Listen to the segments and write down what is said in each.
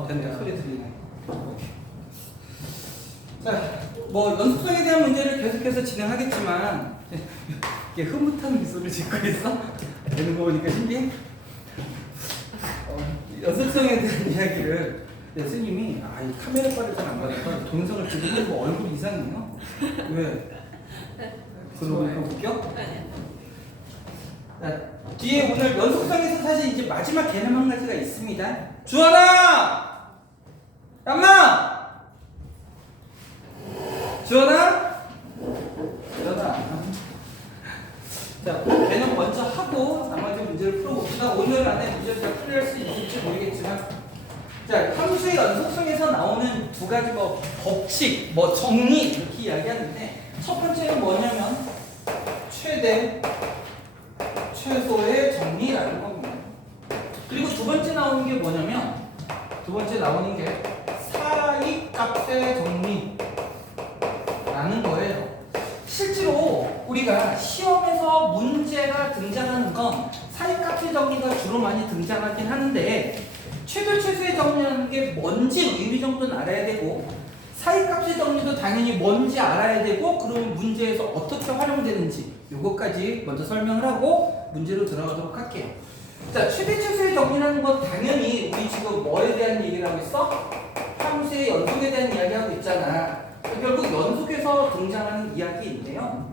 된다. 소리 들리네. 자, 뭐 연속성에 대한 문제를 계속해서 진행하겠지만 이게 흐뭇한 미소를 짓고 있어? 되는 거 보니까 신기해? 연속성에 대한 이야기를 스님이 이 카메라빨을 잘 안 받아서 동영상을 들고 얼굴이 이상해요. 왜? 그러고 보니까 웃겨? 자, 뒤에 오늘 연속성에서 사실 이제 마지막 개념 한 가지가 있습니다. 주원아! 엄마! 주원아? 자, 개념 먼저 하고 나머지 문제를 풀어봅시다. 오늘 안에 문제를 잘 풀릴 수 있을지 모르겠지만, 자, 함수의 연속성에서 나오는 두 가지 법칙, 정리 이렇게 이야기하는데, 첫 번째는 뭐냐면 최대, 최소의 정리라는 겁니다. 그리고 두 번째 나오는 게 뭐냐면, 두 번째 나오는 게 사이값의 정리라는 거예요. 실제로 우리가 시험에서 문제가 등장하는 건 사이값의 정리가 주로 많이 등장하긴 하는데, 최대 최소의 정리라는 게 뭔지 의미 정도는 알아야 되고, 사이값의 정리도 당연히 뭔지 알아야 되고, 그러면 문제에서 어떻게 활용되는지 이것까지 먼저 설명을 하고 문제로 들어가도록 할게요. 자, 최대 최소의 정리라는 건 당연히 우리 지금 뭐에 대한 얘기를 하고 있어? 함수의 연속에 대한 이야기하고 있잖아. 결국 연속에서 등장하는 이야기인데요.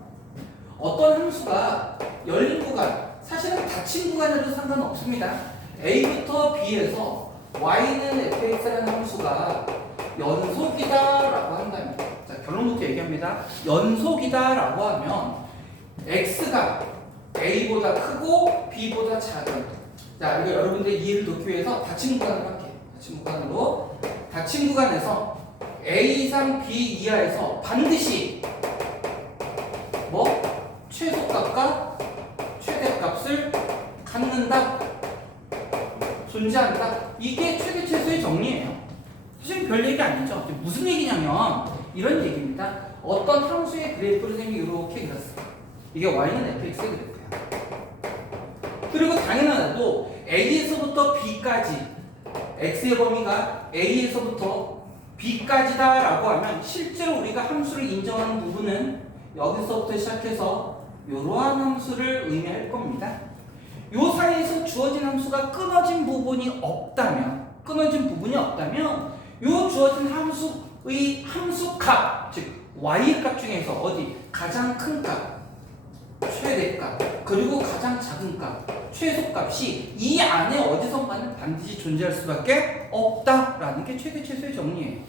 어떤 함수가 열린 구간, 사실은 닫힌 구간에도 상관없습니다. A부터 B에서 Y는 fx라는 함수가 연속이다라고 한다면, 자, 결론부터 얘기합니다. 연속이다라고 하면 x가 a보다 크고 b보다 작은, 자, 이거 여러분들 이해를 돕기 위해서 닫힌 구간으로 할게요. 닫힌 구간에서 a 이상 b 이하에서 반드시 최소값과 최대값을 갖는다, 존재한다. 이게 최대 최소의 정리예요. 사실 별 얘기 아니죠. 무슨 얘기냐면 이런 얘기입니다. 어떤 함수의 그래프를 선생님이 이렇게 그렸어요. 이게 y는 fx의 그래프야. 그리고 당연하게도 a에서부터 b까지, x의 범위가 a에서부터 b까지다라고 하면 실제로 우리가 함수를 인정하는 부분은 여기서부터 시작해서 이러한 함수를 의미할 겁니다. 요 사이에서 주어진 함수가 끊어진 부분이 없다면, 요 주어진 함수의 함수값, 즉 y의 값 중에서 어디 가장 큰 값, 최대값, 그리고 가장 작은 값, 최소값이 이 안에 어디선가는 반드시 존재할 수밖에 없다라는 게 최대 최소의 정리예요.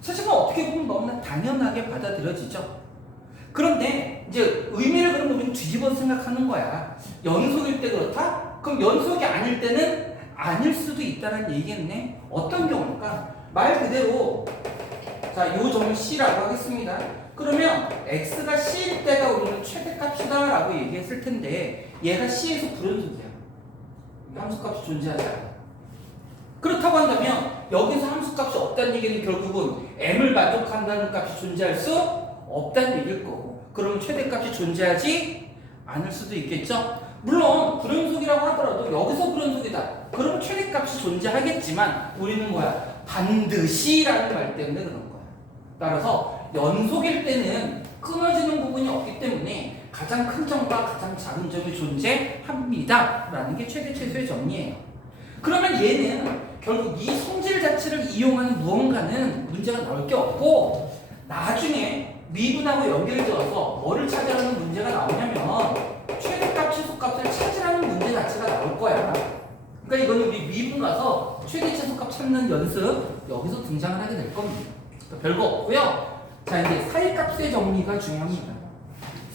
사실은 어떻게 보면 너무나 당연하게 받아들여지죠. 그런데 이제 의미를 그럼 우리는 뒤집어 생각하는 거야. 연속일 때 그렇다? 그럼 연속이 아닐 때는 아닐 수도 있다는 얘기겠네. 어떤 경우일까? 말 그대로, 자, 요 점을 C라고 하겠습니다. 그러면 X가 C일 때가 우리는 최대값이다 라고 얘기했을 텐데, 얘가 C에서 불연속이야. 함수값이 존재하지 않아. 그렇다고 한다면 여기서 함수값이 없다는 얘기는 결국은 M을 만족한다는 값이 존재할 수 없다는 얘기일 거고, 그러면 최대값이 존재하지 않을 수도 있겠죠? 물론 불연속이라고 하더라도 여기서 불연속이다, 그러면 최대값이 존재하겠지만 우리는 반드시라는 말 때문에 그런 거야. 따라서 연속일 때는 끊어지는 부분이 없기 때문에 가장 큰 점과 가장 작은 점이 존재합니다 라는 게 최대 최소의 정리예요. 그러면 얘는 결국 이 성질 자체를 이용하는 무언가는 문제가 나올 게 없고, 나중에 미분하고 연결지어서 뭐를 찾으라는 문제가 나오냐면 최대값, 최소값을 찾으라는 문제 자체가 나올 거야. 그러니까 이거는 우리 미분 가서 최대, 최소값 찾는 연습 여기서 등장을 하게 될 겁니다. 별거 없고요. 자, 이제 사이값의 정리가 중요합니다.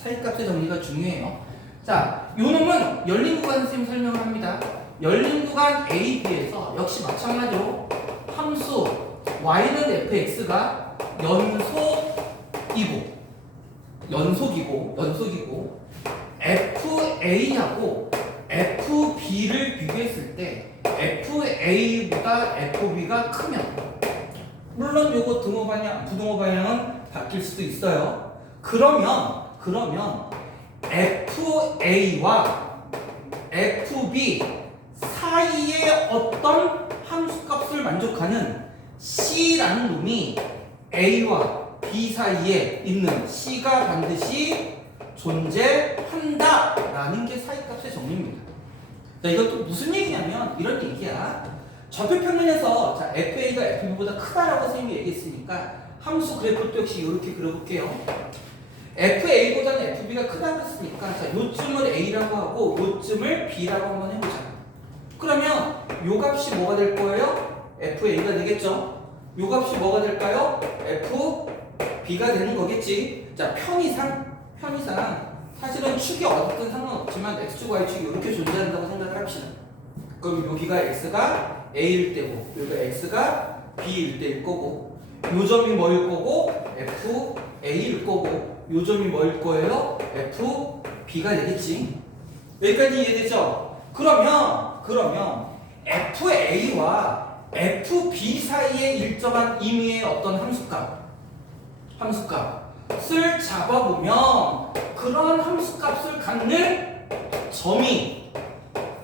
사이값의 정리가 중요해요. 자, 요 놈은 열린 구간 선생님 설명을 합니다. 열린 구간 A, B에서 역시 마찬가지로 함수 y는 fx가 연속이고 FA하고 FB를 비교했을 때 FA보다 FB가 크면, 물론 요거 등호 방향, 부등호 방향은 바뀔 수도 있어요. 그러면 FA와 FB 사이에 어떤 함수값을 함수값을 만족하는 C라는 놈이 A와 B 사이에 있는 C가 반드시 존재한다라는 게 사이값의 정리입니다. 자, 이것도 무슨 얘기냐면 이런 얘기야. 좌표평면에서 자, FA가 FB보다 크다라고 선생님이 얘기했으니까 함수 그래프도 역시 이렇게 그려볼게요. FA보다는 FB가 크다고 했으니까 자, 요쯤을 A라고 하고 요쯤을 B라고 한번 해보자. 그러면 요 값이 뭐가 될 거예요? FA가 되겠죠? 요 값이 뭐가 될까요? FB가 되는 거겠지. 자, 편의상 사실은 축이 어디든 상관없지만 X축, Y축이 이렇게 존재한다고 생각을 합시다. 그럼 여기가 X가 A일 때고 여기가 X가 B일 때일 거고 요 점이 뭐일 거고 FA일 거고 요 점이 뭐일 거예요? FB가 되겠지. 여기까지 이해되죠? 그러면 FA와 FB 사이에 일정한 의미의 어떤 함수값을 잡아보면 그런 함수값을 갖는 점이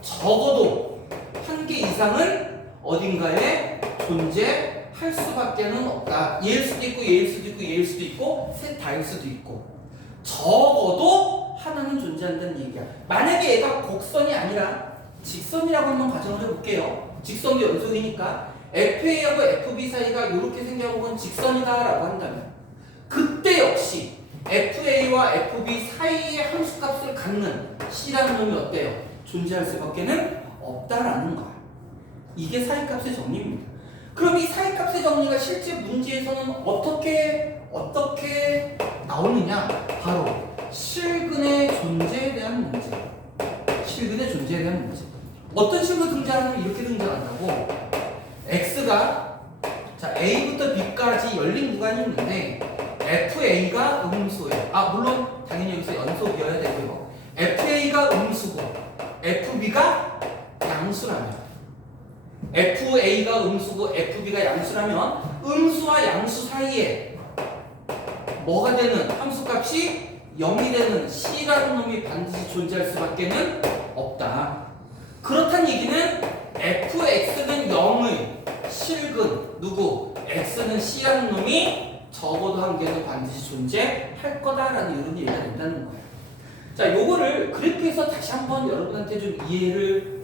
적어도 한 개 이상은 어딘가에 존재할 수밖에는 없다. 얘일 수도 있고 얘일 수도 있고 얘일 수도 있고 셋 다일 수도 있고 적어도 하나는 존재한다는 얘기야. 만약에 얘가 곡선이 아니라 직선이라고 한번 가정을 해볼게요. 직선도 연속이니까 FA하고 FB 사이가 이렇게 생겨본 직선이다라고 한다면 그때 역시 FA와 FB 사이의 함수값을 갖는 C라는 놈이 어때요? 존재할 수밖에는 없다라는 거야. 이게 사이값의 정리입니다. 그럼 이 사이값의 정리가 실제 문제에서는 어떻게 나오느냐? 바로 실근의 존재에 대한 문제. 어떤 식으로 등장하면 이렇게 등장한다고? X가 자 A부터 B까지 열린 구간이 있는데 FA가 음수예요. 물론 당연히 여기서 연속이어야 되고요. FA가 음수고 FB가 양수라면 FA가 음수고 FB가 양수라면 음수와 양수 사이에 뭐가 되는 함수값이 0이 되는 C라는 놈이 반드시 존재할 수밖에는 없다. 그렇단 얘기는 fx는 0의 실근 누구? x는 C라는 놈이 적어도 한 개는 반드시 존재할 거다라는 이런 얘기가 된다는 거예요. 자, 요거를 그래프에서 다시 한번 여러분한테 좀 이해를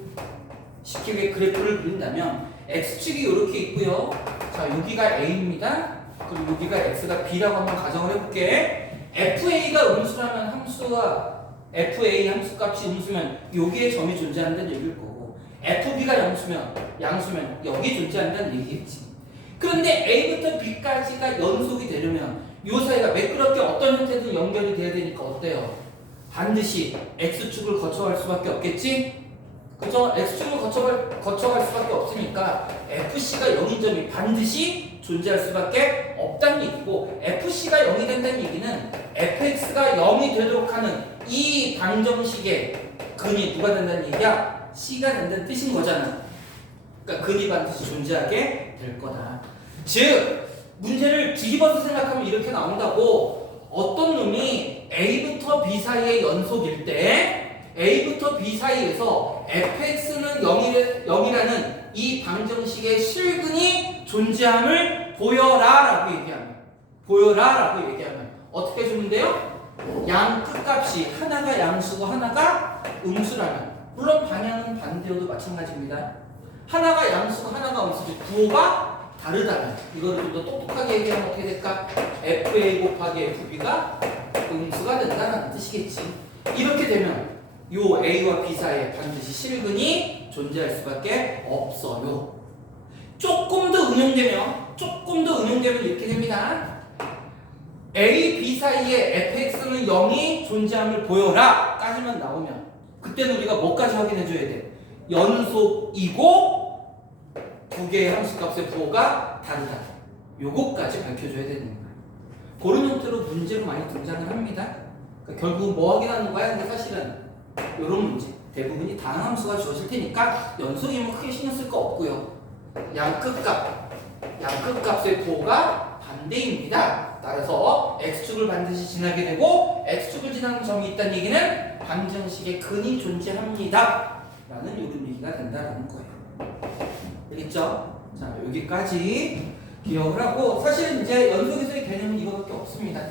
시키기 위해 그래프를 그린다면 x축이 이렇게 있고요. 자, 여기가 a입니다. 그리고 여기가 x가 b라고 한번 가정을 해볼게. fa가 음수라면 함수와 fa 함수값이 음수면 여기에 점이 존재한다는 얘기일 거고 fb가 양수면 여기 존재한다는 얘기겠지. 그런데 a부터 b까지가 연속이 되려면 이 사이가 매끄럽게 어떤 형태든 연결이 돼야 되니까 어때요? 반드시 x축을 거쳐갈 수밖에 없겠지? 그죠? x축을 거쳐갈 수밖에 없으니까 fc가 0인 점이 반드시 존재할 수밖에 없다는 얘기고 fc가 0이 된다는 얘기는 fx가 0이 되도록 하는 이 방정식의 근이 누가 된다는 얘기야? c가 된다는 뜻인 거잖아. 그러니까 근이 반드시 존재하게 될 거다. 즉 문제를 뒤집어서 생각하면 이렇게 나온다고. 어떤 놈이 a부터 b 사이의 연속일 때 a부터 b 사이에서 fx는 0이라는 이 방정식의 실근이 존재함을 보여라라고 얘기하면 어떻게 해주면 돼요? 양 끝값이 하나가 양수고 하나가 음수라면, 물론 방향은 반대여도 마찬가지입니다. 하나가 양수고 하나가 음수지 부호가 다르다면 이거를 좀 더 똑똑하게 얘기하면 어떻게 될까? FA 곱하기 FB가 음수가 된다는 뜻이겠지. 이렇게 되면 요 A와 B 사이에 반드시 실근이 존재할 수밖에 없어요. 조금 더 응용되면 이렇게 됩니다. A, B 사이에 fx는 0이 존재함을 보여라 까지만 나오면 그때는 우리가 뭐까지 확인해줘야 돼? 연속이고 두 개의 함수값의 부호가 다르다. 요거까지 밝혀줘야 되는 거야. 그런 형태로 문제로 많이 등장을 합니다. 그러니까 결국 뭐 확인하는 거야? 근데 사실은 요런 문제 대부분이 다항함수가 주어질 테니까 연속이면 크게 신경 쓸 거 없고요. 양끝값의 부호가 반대입니다. 따라서 x축을 반드시 지나게 되고 x축을 지나는 점이 있다는 얘기는 방정식의 근이 존재합니다 라는 이런 얘기가 된다는 거예요. 알겠죠? 자, 여기까지 기억을 하고, 사실 이제 연속에서의 개념은 이거밖에 없습니다.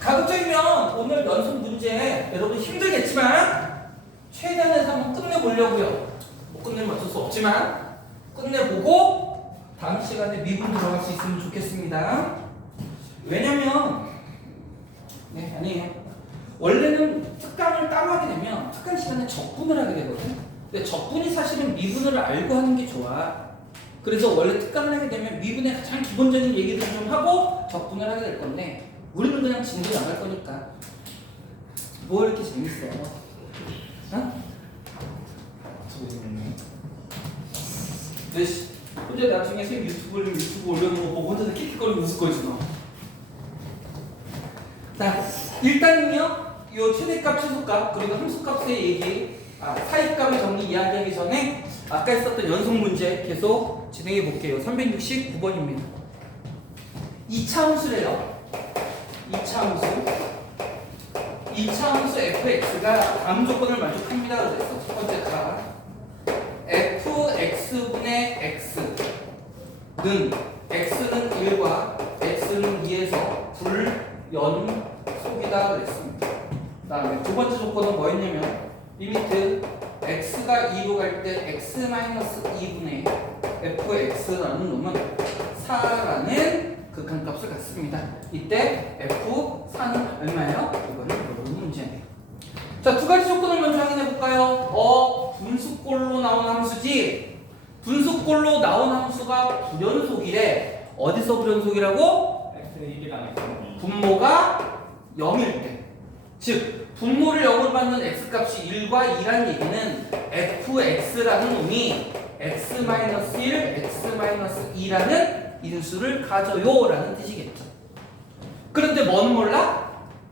가급적이면 오늘 연속 문제 여러분 힘들겠지만 최대한해서 한번 끝내보려고요. 뭐 끝내면 어쩔 수 없지만 끝내보고 다음 시간에 미분 들어갈 수 있으면 좋겠습니다. 왜냐면 아니에요. 원래는 특강을 따로 하게 되면 특강 시간에 적분을 하게 되거든. 근데 적분이 사실은 미분을 알고 하는 게 좋아. 그래서 원래 특강을 하게 되면 미분의 가장 기본적인 얘기들을 좀 하고 적분을 하게 될 건데 우리는 그냥 진도 나갈 거니까 뭐 이렇게 재밌어? 어? 혼자 나중에 생 유튜브 올려놓은 거 보고 혼자서 킥킥거리고 웃을 거지 너. 자, 일단은요, 요 최대값, 최소값, 그리고 함수값의 얘기, 사이값의 정리 이야기하기 전에 아까 했었던 연속 문제 계속 진행해 볼게요. 369번입니다. 2차 함수래요. 2차 함수. 2차 함수 fx가 다음 조건을 만족합니다. 그랬어. 첫 번째 가 fx분의 x는 x는 1과 x는 2에서 불연속이다 그랬습니다. 그 다음에 두 번째 조건은 뭐였냐면 리미트 x가 2로 갈 때 x-2분의 fx라는 놈은 4라는 극한값을 갖습니다. 이때 f4는 얼마예요? 이거를 물어보는 문제네요. 자, 두 가지 조건을 먼저 확인해 볼까요? 분수꼴로 나온 함수지. 분수꼴로 나온 함수가 불연속이래. 어디서 불연속이라고? 분모가 0일 때. 즉 분모를 0으로 받는 x값이 1과 2란 얘기는 fx라는 놈이 x-1, x-2라는 인수를 가져요 라는 뜻이겠죠. 그런데 뭐는 몰라?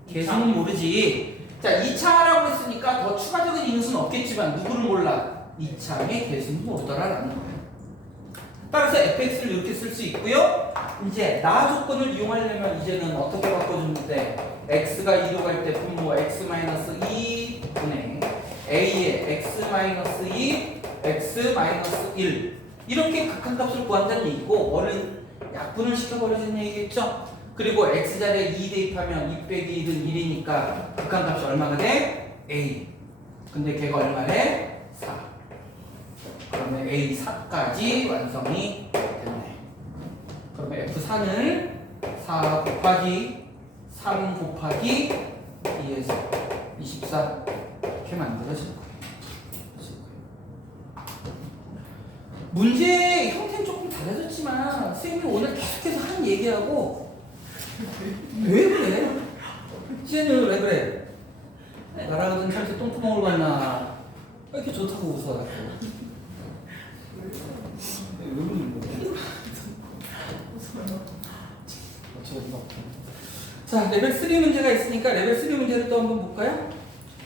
계수는 모르지. 자, 2차라고 했으니까 더 추가적인 인수는 없겠지만 누구를 몰라? 2차의 계수는 모르더라 라는 거예요. 따라서 fx를 이렇게 쓸 수 있고요. 이제 나 조건을 이용하려면 이제는 어떻게 바꿔주는데 x가 2로 갈 때 분모 x-2분의 a의 x-2, x-1 이렇게 극한값을 구한다는 얘기고 뭐를 약분을 시켜버리자는 얘기겠죠. 그리고 x자리에 2 대입하면 2 빼기 1은 1이니까 극한값이 얼마가 돼? a. 근데 걔가 얼마래? 4. 그러면 a4까지 완성이 됐네. 그러면 f4는 4 곱하기 3 곱하기 2에서 24 이렇게 만들어질 거예요. 문제 형태는 조금 달라졌지만 선생님이 오늘 계속해서 한 얘기하고 왜 그래? 선생님 왜 그래? 나라거든 참새 똥구멍을 봤나? 왜 이렇게 좋다고 웃어? 왜 그러는 거야? 자, 레벨 3 문제가 있으니까 레벨 3 문제를 또 한번 볼까요?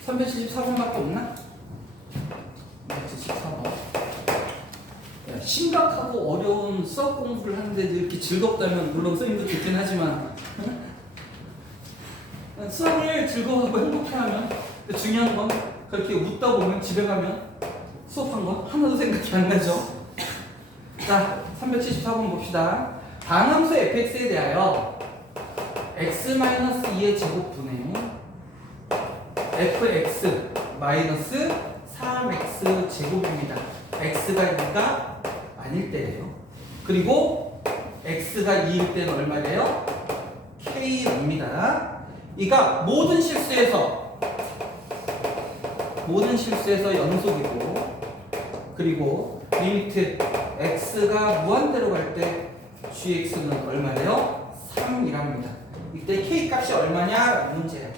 374번밖에 없나? 374번. 심각하고 어려운 수학 공부를 하는데도 이렇게 즐겁다면 물론 선생님도 좋긴 하지만 수학을 즐거워하고 행복해하면 중요한 건 그렇게 웃다 보면 집에 가면 수업한 거 하나도 생각이 안 나죠. 자, 374번 봅시다. 다함수 fx에 대하여 x-2의 제곱분의 fx 마이너스 3x 제곱입니다. x가 2가 아닐 때래요. 그리고 x가 2일 때는 얼마래요? k입니다. 이가 모든 실수에서 연속이고 그리고 리미트 x가 무한대로 갈 때 gx는 얼마래요? 3이랍니다. 이때 k 값이 얼마냐? 문제예요.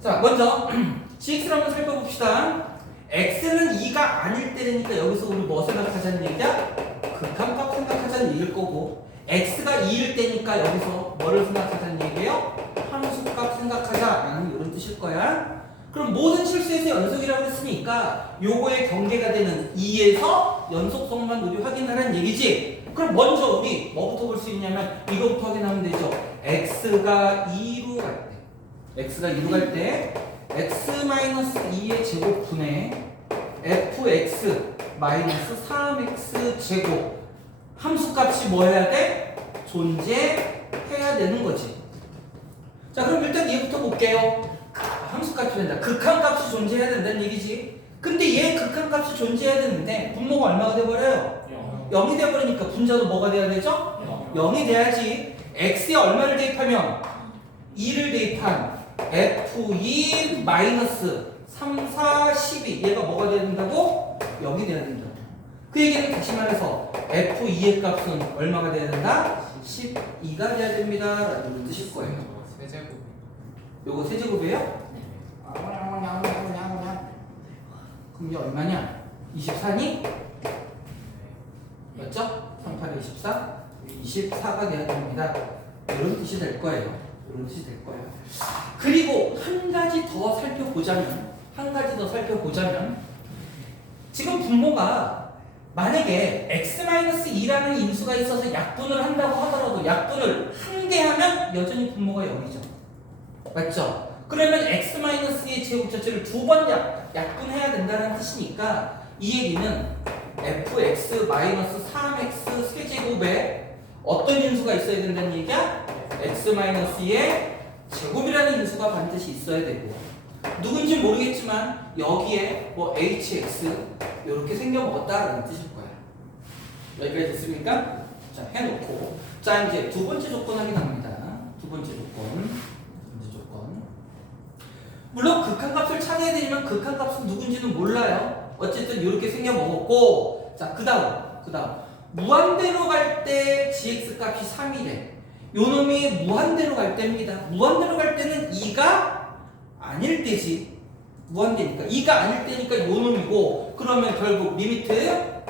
자, 먼저 gx를 한번 살펴봅시다. x는 2가 아닐 때니까 여기서 우리 뭐 생각하자는 얘기야? 극한값 생각하자는 얘기일 거고 x가 2일 때니까 여기서 뭐를 생각하자는 얘기예요? 함수값 생각하자라는 이런 뜻일 거야. 그럼 모든 실수에서 연속이라고 했으니까 요거의 경계가 되는 2에서 연속성만 우리 확인하라는 얘기지. 그럼 먼저 우리 뭐부터 볼 수 있냐면 이거부터 확인하면 되죠. x가 2로 갈 때 x-2의 제곱분의 fx 마이너스 3x 제곱 함수값이 뭐 해야 돼? 존재해야 되는 거지. 자, 그럼 일단 얘부터 볼게요. 함수값이 된다. 극한값이 존재해야 된다는 얘기지. 근데 얘 극한값이 존재해야 되는데 분모가 얼마가 돼버려요? 0이 돼버리니까 분자도 뭐가 돼야 되죠? 0이 돼야지. x에 얼마를 대입하면 2를 대입한 f2 마이너스 3, 4, 12 얘가 뭐가 돼야 된다고? 0이 돼야 된다. 그 얘기는 다시 말해서 f2의 값은 얼마가 돼야 된다? 12가 돼야 됩니다 라는 뜻일 거예요. 세제곱. 요거 세제곱이에요? 그럼 이게 얼마냐? 24니? 맞죠? 38에 24? 24가 돼야 됩니다. 이런 뜻이 될 거예요. 이런 뜻이 될 거예요. 그리고 한 가지 더 살펴보자면 지금 분모가 만약에 x-2라는 인수가 있어서 약분을 한다고 하더라도 약분을 한 개 하면 여전히 분모가 0이죠. 맞죠? 그러면 x-의 제곱 자체를 두 번 약분해야 된다는 뜻이니까 이 얘기는 fx-3x 세제곱에 어떤 인수가 있어야 된다는 얘기야? x-의 제곱이라는 인수가 반드시 있어야 되고 누군지 모르겠지만 여기에 뭐 hx 이렇게 생겨먹었다라는 뜻일 거야. 여기까지 됐습니까? 자, 해놓고 자 이제 두 번째 조건 확인합니다. 두 번째 조건. 물론 극한값을 찾아야 되지만 극한값은 누군지는 몰라요. 어쨌든 이렇게 생겨먹었고 자 그 다음 무한대로 갈 때 gx 값이 3이래. 요놈이 무한대로 갈 때입니다. 무한대로 갈 때는 2가 아닐 때지. 무한대니까 2가 아닐 때니까 요놈이고 그러면 결국 리미트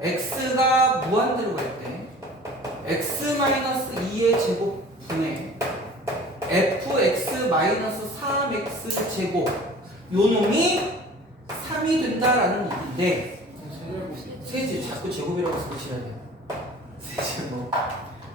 x가 무한대로 갈 때 x-2의 제곱분의 fx-3x 제곱 요놈이 3이 된다라는 얘기인데 세제 자꾸 제곱이라고 쓰시려야 돼요. 세제곱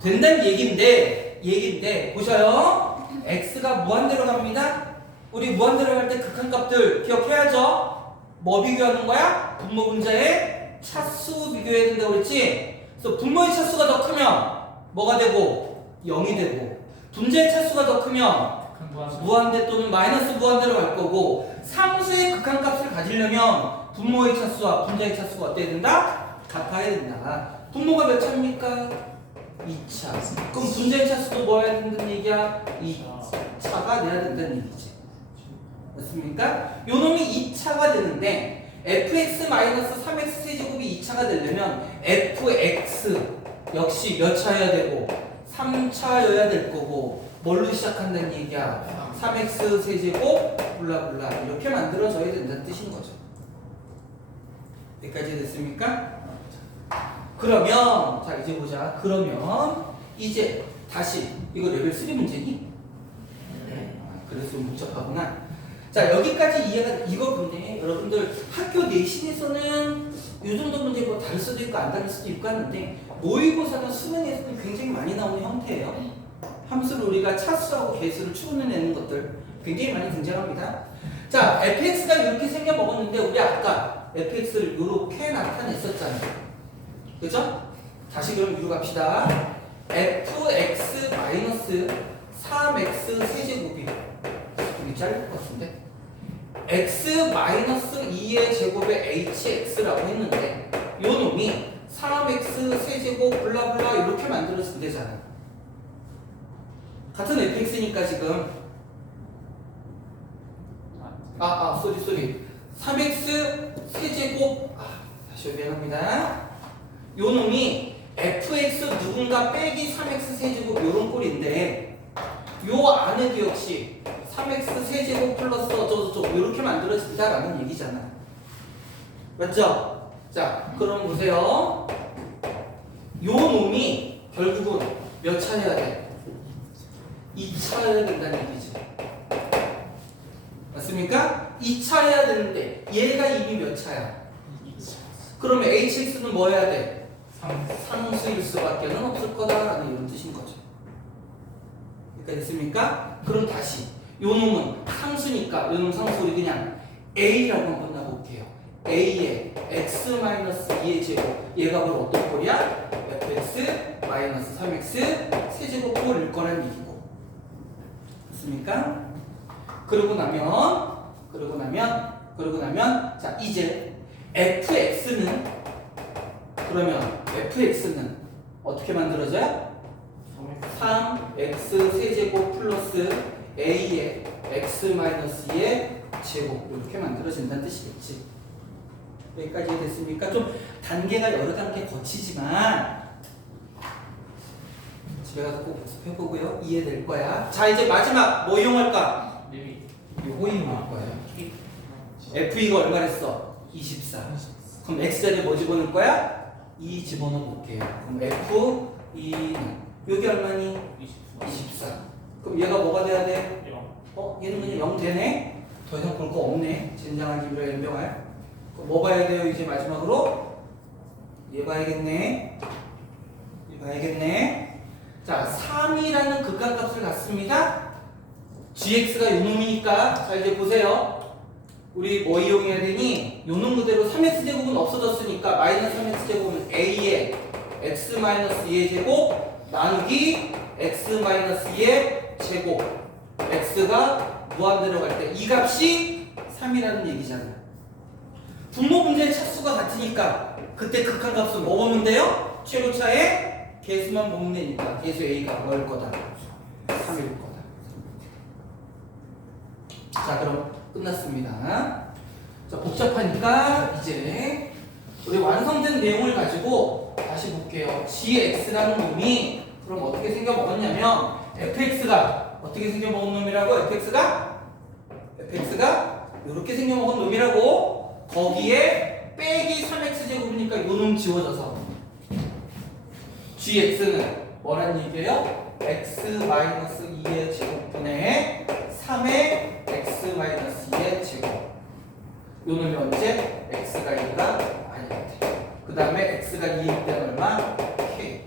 된다는 얘기인데 보셔요. x가 무한대로 갑니다. 우리 무한대로 갈 때 극한값들 기억해야죠. 뭐 비교하는 거야? 분모 분자의 차수 비교해야 된다고 그랬지. 그래서 분모의 차수가 더 크면 뭐가 되고 0이 되고 분자의 차수가 더 크면 무한대 또는 마이너스 무한대로 갈 거고 상수의 극한값을 가지려면 분모의 차수와 분자의 차수가 어때야 된다? 같아야 된다. 분모가 몇 차입니까? 2차. 그럼 분자의 차수도 뭐 해야 된다는 얘기야? 2차가 돼야 된다는 얘기지. 맞습니까? 요놈이 2차가 되는데 fx-3x 세제곱이 2차가 되려면 fx 역시 몇 차여야 되고 3차여야 될 거고 뭘로 시작한다는 얘기야? 3x 세제곱 블라블라 이렇게 만들어져야 된다는 뜻인 거죠. 여기까지 됐습니까? 그러면 자 이제 보자. 그러면 이제 다시 이거 레벨 3 문제니? 네. 그래서 좀 복잡하구나. 자 여기까지 이해가 이거 근데 여러분들 학교 내신에서는 이 정도 문제 뭐 다를 수도 있고 안 다를 수도 있고 하는데 모의고사나 수능에서는 굉장히 많이 나오는 형태예요. 함수를 우리가 차수하고 개수를 추론해내는 것들 굉장히 많이 등장합니다. 자 fx가 이렇게 생겨 먹었는데 우리 아까 fx를 이렇게 나타냈었잖아요. 그죠? 다시 그럼 이로 갑시다. fx-3x 세제곱이 되게 짧을 것 같은데 x-2의 제곱에 hx라고 했는데 요 놈이 3x 세제곱 블라블라 이렇게 만들어지면 되잖아. 같은 fx니까 지금 쏘리 3x 세제곱 다시 미안합니다. 요 놈이 fx 누군가 빼기 3x 세제곱 요런 꼴인데 요 안에도 역시 3x 세제곱 플러스 어쩌고저쩌고 이렇게 만들어진다라는 얘기잖아. 맞죠? 자 그럼 보세요. 요 놈이 결국은 몇 차여야 돼? 2차여야 된다는 얘기지. 맞습니까? 2차여야 되는데 얘가 이미 몇 차야? 2차. 그러면 hx는 뭐 해야 돼? 상수일 수밖에 없을 거다라는 이런 뜻인 거죠. 그러니까 됐습니까? 그럼 다시 요 놈은 상수니까 요 놈 상수 우리 그냥 a라고 한번 나볼게요. a의 x-2의 제곱 얘가 바로 어떤 꼴이야? fx-3x 세제곱 꼴일 거란 얘기고 맞습니까? 그러고 나면 자 이제 fx는 어떻게 만들어져요? 3x 세제곱 플러스 a의 x-2의 제곱 이렇게 만들어진다는 뜻이겠지. 여기까지 됐습니까? 좀 단계가 여러 단계 거치지만 집에 가서 꼭 연습해보고요. 이해될 거야. 자 이제 마지막 뭐 이용할까? 요거 이용할 거예요. f2가 얼마랬어? 24. 그럼 x자리에 뭐 집어넣을 거야? 2 집어넣어 볼게요. 그럼 f2는 여기 얼마니? 24. 그럼 얘가 뭐가 돼야 돼? 얘는 그냥 0 되네? 더 이상 볼 거 없네. 젠장한 기브라 연병할. 그럼 뭐 봐야 돼요? 이제 마지막으로 얘 봐야겠네. 자 3이라는 극한값을 갖습니다. gx가 요놈이니까 자 이제 보세요. 우리 뭐 이용해야 되니? 요놈 그대로 3x제곱은 없어졌으니까 마이너스 3x제곱은 a의 x-2의 제곱 나누기 x-2의 제곱 x가 무한대로 갈 때 이 값이 3이라는 얘기잖아. 분모 분자의 차수가 같으니까 그때 극한값은 뭐 보면 돼요? 최고차의 개수만 보면 되니까 개수 a가 뭐일 거다? 3일 거다. 자 그럼 끝났습니다. 자 복잡하니까 이제 우리 완성된 내용을 가지고 다시 볼게요. gx라는 놈이 그럼 어떻게 생겨 먹었냐면 fx가 어떻게 생겨 먹은 놈이라고? fx가 이렇게 생겨 먹은 놈이라고. 거기에 빼기 3x제곱이니까 요놈 지워져서 gx는 뭐란 얘기예요? x-2의 제곱분의 3의 x-2의 제곱. 요놈이 언제? x가 2가 아닐 때. 그 다음에 x가 2일 때 얼마? k.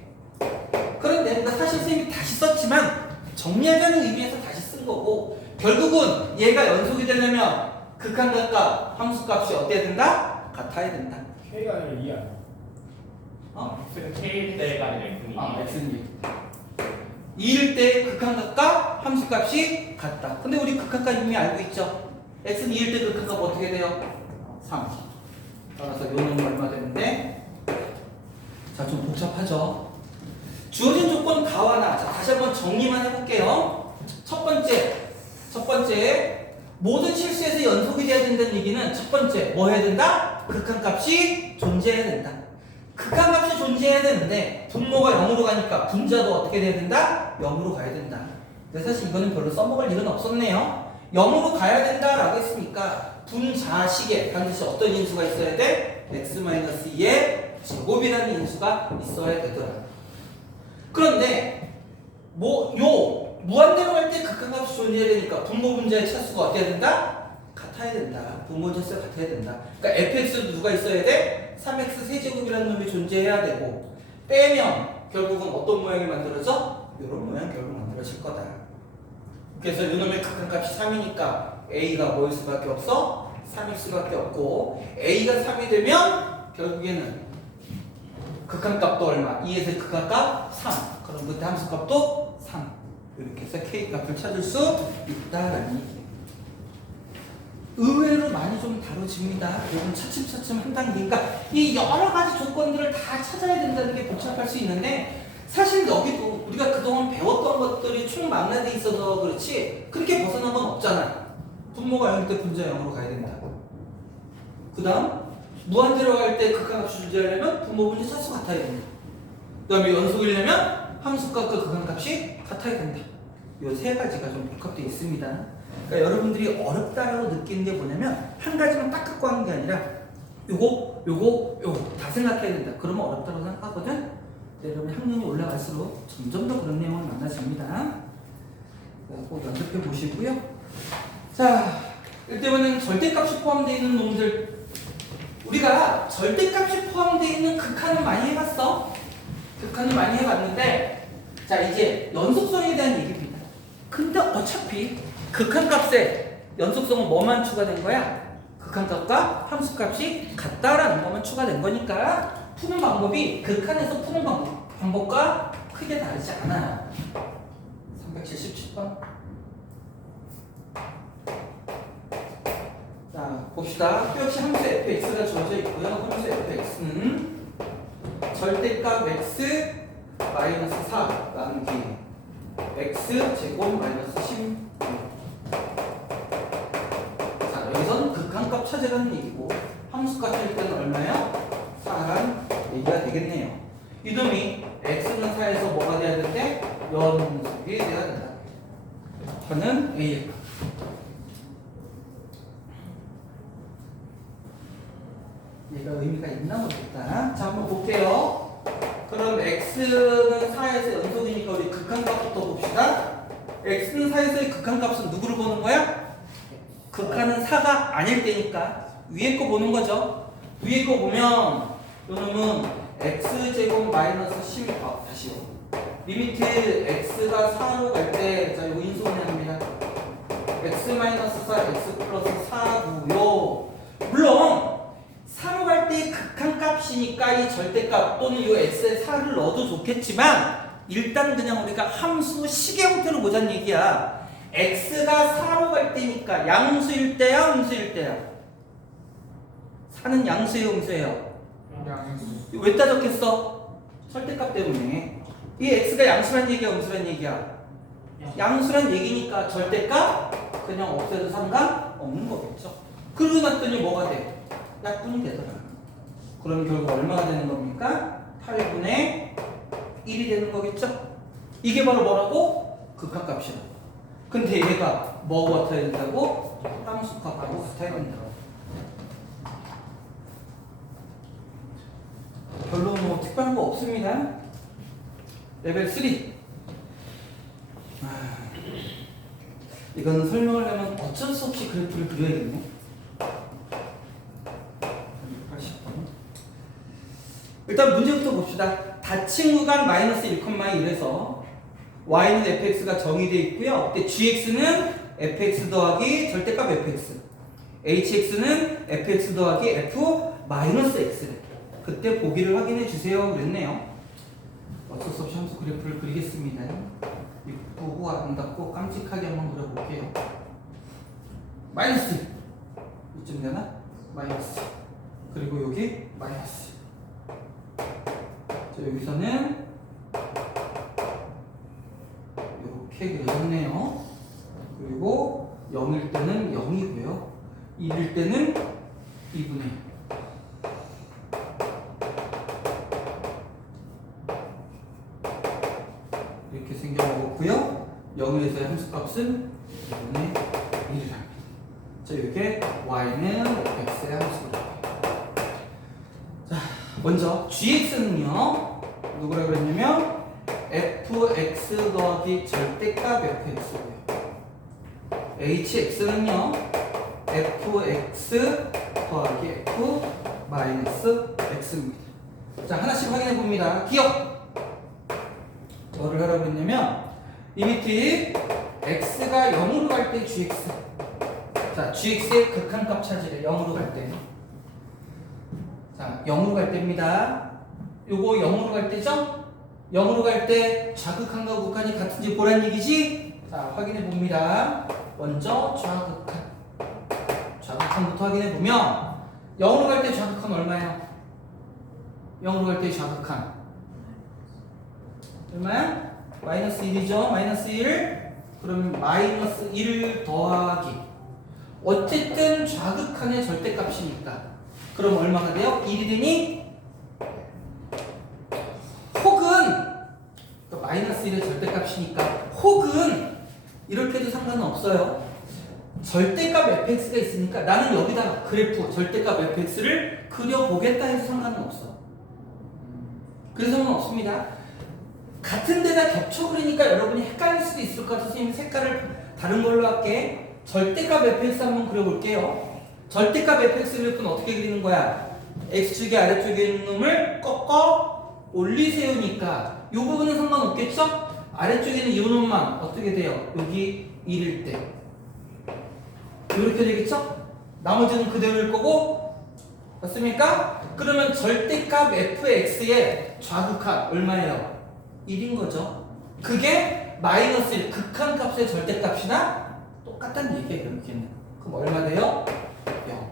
그런데 사실 선생님이 다시 썼지만 정리하자는 의미에서 다시 쓴 거고 결국은 얘가 연속이 되려면 극한값과 함수값이 어때야 된다? 같아야 된다. K가 아니라 2 아니야? K일 때가 아니라 x는 2일 때 극한값과 함수값이 같다. 근데 우리 극한값 이미 알고 있죠? x는 2일 때 극한값 어떻게 돼요? 3. 따라서 요놈은 얼마 되는데? 자, 좀 복잡하죠? 주어진 조건 가와나. 자, 다시 한번 정리만 해볼게요. 첫 번째 모든 실수에서 연속이 돼야 된다는 얘기는 첫 번째 뭐 해야 된다? 극한값이 존재해야 된다. 극한값이 존재해야 되는데 분모가 0으로 가니까 분자도 어떻게 돼야 된다? 0으로 가야 된다. 근데 사실 이거는 별로 써먹을 일은 없었네요. 0으로 가야 된다라고 했으니까 분자식에 반드시 어떤 인수가 있어야 돼? x-2의 제곱이라는 인수가 있어야 되더라. 그런데 무한대로 갈 때 극한값이 존재해야 되니까 분모 분자의 차수가 어때야 된다? 같아야 된다. 분모 차수가 같아야 된다. 그러니까 fx도 누가 있어야 돼? 3x 세제곱이라는 놈이 존재해야 되고 빼면 결국은 어떤 모양이 만들어져? 이런 모양 결국 만들어질 거다. 그래서 이놈의 극한값이 3이니까 a가 뭐일 수밖에 없어? 3일 수밖에 없고 a가 3이 되면 결국에는 극한값도 얼마? 2에서 극한값 3. 그럼 그때 함수값도 3. 이렇게 해서 K값을 찾을 수 있다라는 얘기예요. 의외로 많이 좀 다뤄집니다. 여러분 차츰차츰 한 단계니까 이 여러 가지 조건들을 다 찾아야 된다는 게 복잡할 수 있는데 사실 여기도 우리가 그동안 배웠던 것들이 총 망라돼 있어서 그렇지 그렇게 벗어난 건 없잖아. 분모가 0일 때 분자 0으로 가야 된다. 그 다음 무한대로 갈 때 극한값이 존재하려면 분모 분자 차수 같아야 된다. 그 다음에 연속이려면 함수값과 극한값이 같아야 된다. 이 세 가지가 좀 복합되어 있습니다. 그러니까 여러분들이 어렵다라고 느끼는 게 뭐냐면 한 가지만 딱 갖고 하는 게 아니라 요거 다 생각해야 된다. 그러면 어렵다고 생각하거든. 여러분 학년이 올라갈수록 점점 더 그런 내용을 만나집니다. 꼭 연습해 보시고요. 자, 이때는 절대값이 포함되어 있는 놈들 우리가 절대값이 포함되어 있는 극한을 많이 해봤어. 극한을 많이 해봤는데 자 이제 연속성에 대한 얘기입니다. 근데 어차피 극한값에 연속성은 뭐만 추가된 거야? 극한값과 함수값이 같다라는 것만 추가된 거니까 푸는 방법이 극한에서 푸는 방법과 크게 다르지 않아. 377번. 자, 봅시다. 또 역시 함수 fx가 주어져 있고요. 함수 fx는 절대값 x 마이너스 4 나누기 x 제곱 마이너스 16. 자, 여기선 극한값 찾으라는 얘기고 함수값 찾을 때는 얼마요? 4란 얘기가 되겠네요. 이놈이 x는 4에서 뭐가 돼야 되는데? 연속이 돼야 된다. 저는 a의 값. 얘가 의미가 있나 모르겠다. 자, 한번 볼게요. 그럼 x는 4에서 연속이니까 우리 극한값부터 봅시다. x는 4에서의 극한값은 누구를 보는 거야? 극한은 4가 아닐 때니까 위에 거 보는 거죠. 위에 거 보면 요놈은 x제곱 마이너스 10. 다시요. 리미트 x가 4로 갈 때, 자, 요 인수분해합니다. x 마이너스 4, x 플러스 4고요. 물론 4로 갈 때 극한값이니까 이 절대값 또는 이 x에 4를 넣어도 좋겠지만 일단 그냥 우리가 함수 식의 형태로 보자는 얘기야. x가 4로 갈 때니까 양수일 때야, 음수일 때야? 4는 양수예요, 음수예요? 양수. 왜 따졌겠어? 절대값 때문에. 이 x가 양수란 얘기야, 음수란 얘기야? 양수란 얘기니까 절대값 그냥 없애도 상관없는 거겠죠. 그러고 났더니 뭐가 돼? 약분이 되더라. 그럼 결국 얼마가 되는 겁니까? 8분의 1이 되는 거겠죠? 이게 바로 뭐라고? 극한값이라. 근데 얘가 뭐하고 같아야 된다고? 함수값하고 같아야 된다고. 별로 뭐 특별한 거 없습니다. 레벨 3. 이건 설명을 하면 어쩔 수 없이 그래프를 그려야겠네. 80번. 일단 문제부터 봅시다. 닫힌 구간 마이너스 1,1에서 y는 fx가 정의되어 있고요. 그때 gx는 fx 더하기 절대값 fx, hx는 fx 더하기 f 마이너스 x래. 그때 보기를 확인해 주세요 그랬네요. 어쩔 수 없이 함수 그래프를 그리겠습니다. 보고 아름답고 깜찍하게 한번 그려볼게요. 마이너스 이쯤 되나? 마이너스. 그리고 여기 마이너스. 자, 여기서는 이렇게 그려졌네요. 그리고 0일 때는 0이고요. 1일 때는 2분의 1. 이렇게 생겨먹었고요. 0에서의 함수값은 2분의 1이랍니다. 자, 이게 y는 fx의 함수입니다. 자, 먼저 gx는요 누구라 그랬냐면 fx 더하기 절대값 fx고요. hx는요 fx 더하기 f 마이너스 x입니다. 자, 하나씩 확인해 봅니다. 기억! 뭐를 하라고 했냐면 리미트 x가 0으로 갈 때 gx. 자, gx의 극한값 찾으래. 0으로 갈 때. 자, 0으로 갈 때입니다. 요거 0으로 갈 때죠? 0으로 갈 때 좌극한과 극한이 같은지 보란 얘기지? 자, 확인해 봅니다. 먼저 좌극한. 좌극한부터 확인해 보면 0으로 갈 때 좌극한 얼마야? 0으로 갈 때 좌극한 얼마야? 마이너스 1이죠? 마이너스 1. 그러면 마이너스 1 더하기. 어쨌든 좌극한의 절대값이니까. 그럼 얼마가 돼요? 1이 되니? 혹은 마이너스 1의 절대값이니까 혹은 이렇게 해도 상관은 없어요. 절대값 fx가 있으니까 나는 여기다가 그래프 절대값 fx를 그려보겠다 해도 상관은 없어. 그래서 상관 없습니다. 같은 데다 겹쳐 그리니까 여러분이 헷갈릴 수도 있을 것 같아서 선생님 색깔을 다른 걸로 할게. 절대값 fx 한번 그려볼게요. 절대값 fx 그래프는 어떻게 그리는 거야? x축이 아래쪽에 있는 놈을 꺾어 올리세우니까 이 부분은 상관없겠죠? 아래쪽에 있는 이 놈만 어떻게 돼요? 여기 1일 때 이렇게 되겠죠? 나머지는 그대로일 거고, 맞습니까? 그러면 절대값 fx의 좌극한 얼마예요? 1인 거죠. 그게 마이너스 1, 극한값의 절대값이나 똑같다는 얘기예요. 이렇게는. 그럼 얼마 돼요? 0.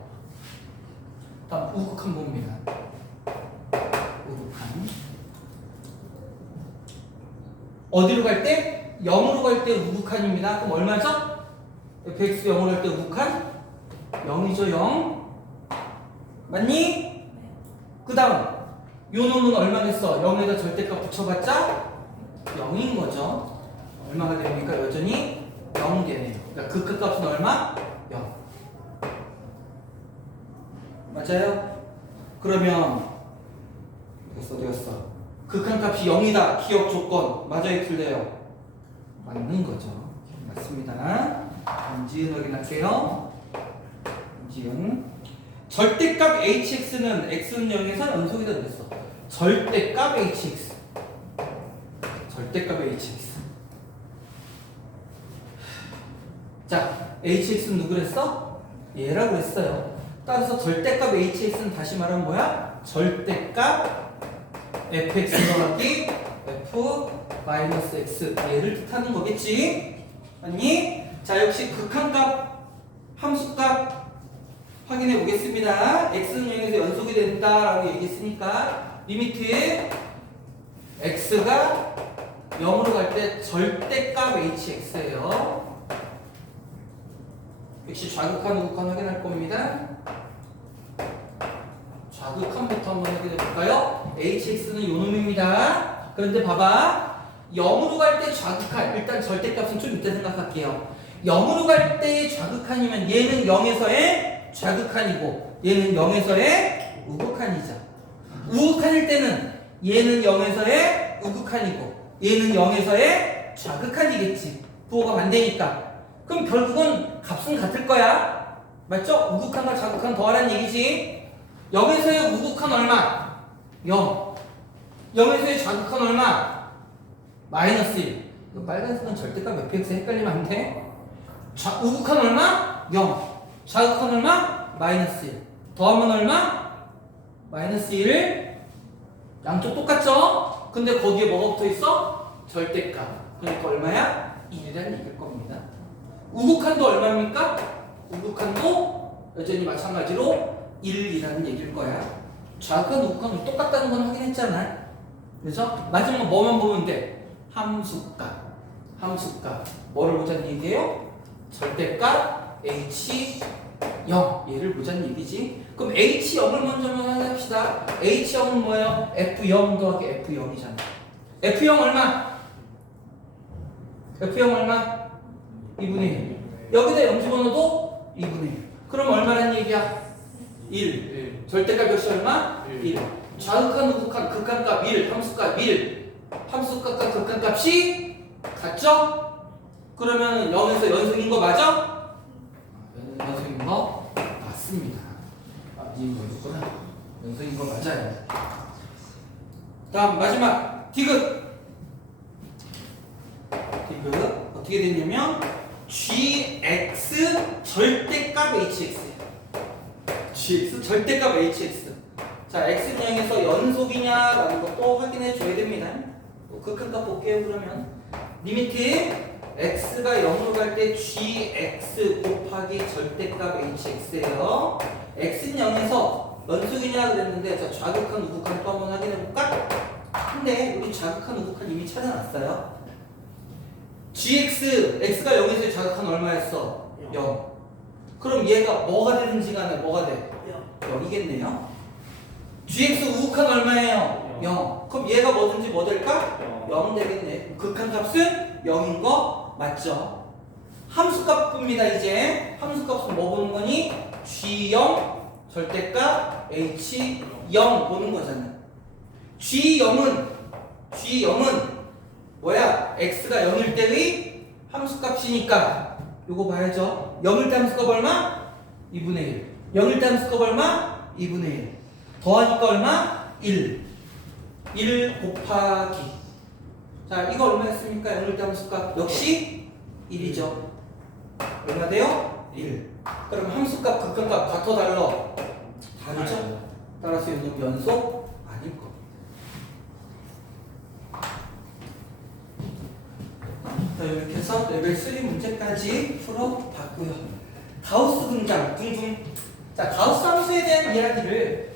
다음 우극한 봅니다. 우극한. 어디로 갈 때? 0으로 갈 때 우극한입니다. 그럼 얼마죠? fx 0으로 갈 때 우극한? 0이죠. 0. 맞니? 그 다음 요 놈은 얼마 됐어? 0에다 절대값 붙여봤자 0인 거죠. 얼마가 됩니까? 여전히 0 되네요. 그러니까 극한값은 얼마? 0. 맞아요? 그러면 어디 갔어? 극한값이 0이다. 기억 조건 맞아요? 틀려요? 맞는 거죠. 맞습니다. 지은 확인할게요. 지은 절대값 hx는 x는 0에서 연속이다 그랬어. 절대값 hx. 절대값 hx. 자, hx는 누구랬어? 얘라고 그랬어요. 따라서 절대값 hx는 다시 말하면 뭐야? 절대값 fx 더하기 f 마이너스 x 얘를 뜻하는 거겠지? 맞니? 자, 역시 극한값 함수값 확인해 보겠습니다. x는 0에서 연속이 된다라고 얘기했으니까 리미트 x가 0으로 갈 때 절대값 hx예요. 역시 좌극한 우극한 확인할 겁니다. 좌극한부터 한번 확인해 볼까요? hx는 요 놈입니다. 그런데 봐봐, 0으로 갈 때 좌극한, 일단 절대값은 좀 이따 생각할게요. 0으로 갈 때 좌극한이면 얘는 0에서의 좌극한이고 얘는 0에서의 우극한이죠. 우극한일 때는 얘는 0에서의 우극한이고 얘는 0에서의 좌극한이겠지. 부호가 반대니까. 그럼 결국은 값은 같을 거야. 맞죠? 우극한과 좌극한 더하라는 얘기지. 0에서의 우극한 얼마? 0. 0에서의 좌극한 얼마? 마이너스 1. 빨간색은 절대값 fx 헷갈리면 안 돼. 우극한 얼마? 0. 좌극한 얼마? 마이너스 1. 더하면 얼마? 마이너스 1. 양쪽 똑같죠? 근데 거기에 뭐가 붙어 있어? 절대값. 그러니까 얼마야? 1이라는 얘기일 겁니다. 우극한도 얼마입니까? 우극한도 여전히 마찬가지로 1이라는 얘기일 거야. 좌극한, 우극한은 똑같다는 건 확인했잖아. 그죠? 마지막 뭐만 보면 돼? 함수값. 함수값. 뭐를 보자는 얘기예요? 절대값 H0 얘를 보자는 얘기지. 그럼 H0을 먼저 합시다. H0은 뭐예요? F0 더하기 F0이잖아. F0 얼마? F0 얼마? 2분의 1. 여기다 0 집어넣어도 2분의 1. 그럼 얼마란 얘기야? 1. 절대값 역시 얼마? 1. 좌극한, 우극한, 극한값 1, 함수값 1. 함수값과 극한값이 같죠? 그러면 0에서 연속인 거 맞아? 연속인 거 맞습니다. 이거 뭐였구나. 연속인 거 맞아요. 다음 마지막 디귿. 디귿 어떻게 됐냐면 gx 절대값 hx. gx 절대값 hx. 자, x는 0에서 연속이냐라는 것도 확인해 줘야 됩니다. 극한값 볼게요. 그러면 리미트 x가 0으로 갈 때 gx 곱하기 절대값 hx예요. x는 0에서 연속이냐 그랬는데 자, 좌극한 우극한 또 한번 확인해 볼까? 근데 우리 좌극한 우극한 이미 찾아놨어요. gx x가 0에서 좌극한 얼마였어? 0. 그럼 얘가 뭐가 되든지 간에 뭐가 돼? 0이겠네요. gx 우극한 얼마예요? 0. 그럼 얘가 뭐든지 뭐 될까? 0 되겠네. 극한값은 0인 거 맞죠? 함수값입니다. 이제 함수값은 뭐 보는 거니? G0 절대값 H0 보는 거잖아. G0은 뭐야? X가 0일 때의 함수값이니까 요거 봐야죠. 0일 때 함수값 얼마? 2분의 1. 0일 때 함수값 얼마? 2분의 1. 더하니까 얼마? 1. 1 곱하기. 자, 이거 얼마였습니까? 0일 때 함수값 역시 1이죠. 얼마 돼요? 1. 그럼 함수값, 극한값 같아 달라? 다르죠? 따라서 이건 연속 아닐 겁니다. 자, 이렇게 해서 레벨 3 문제까지 풀어봤고요. 가우스 등장, 둥둥. 자, 가우스 함수에 대한 이야기를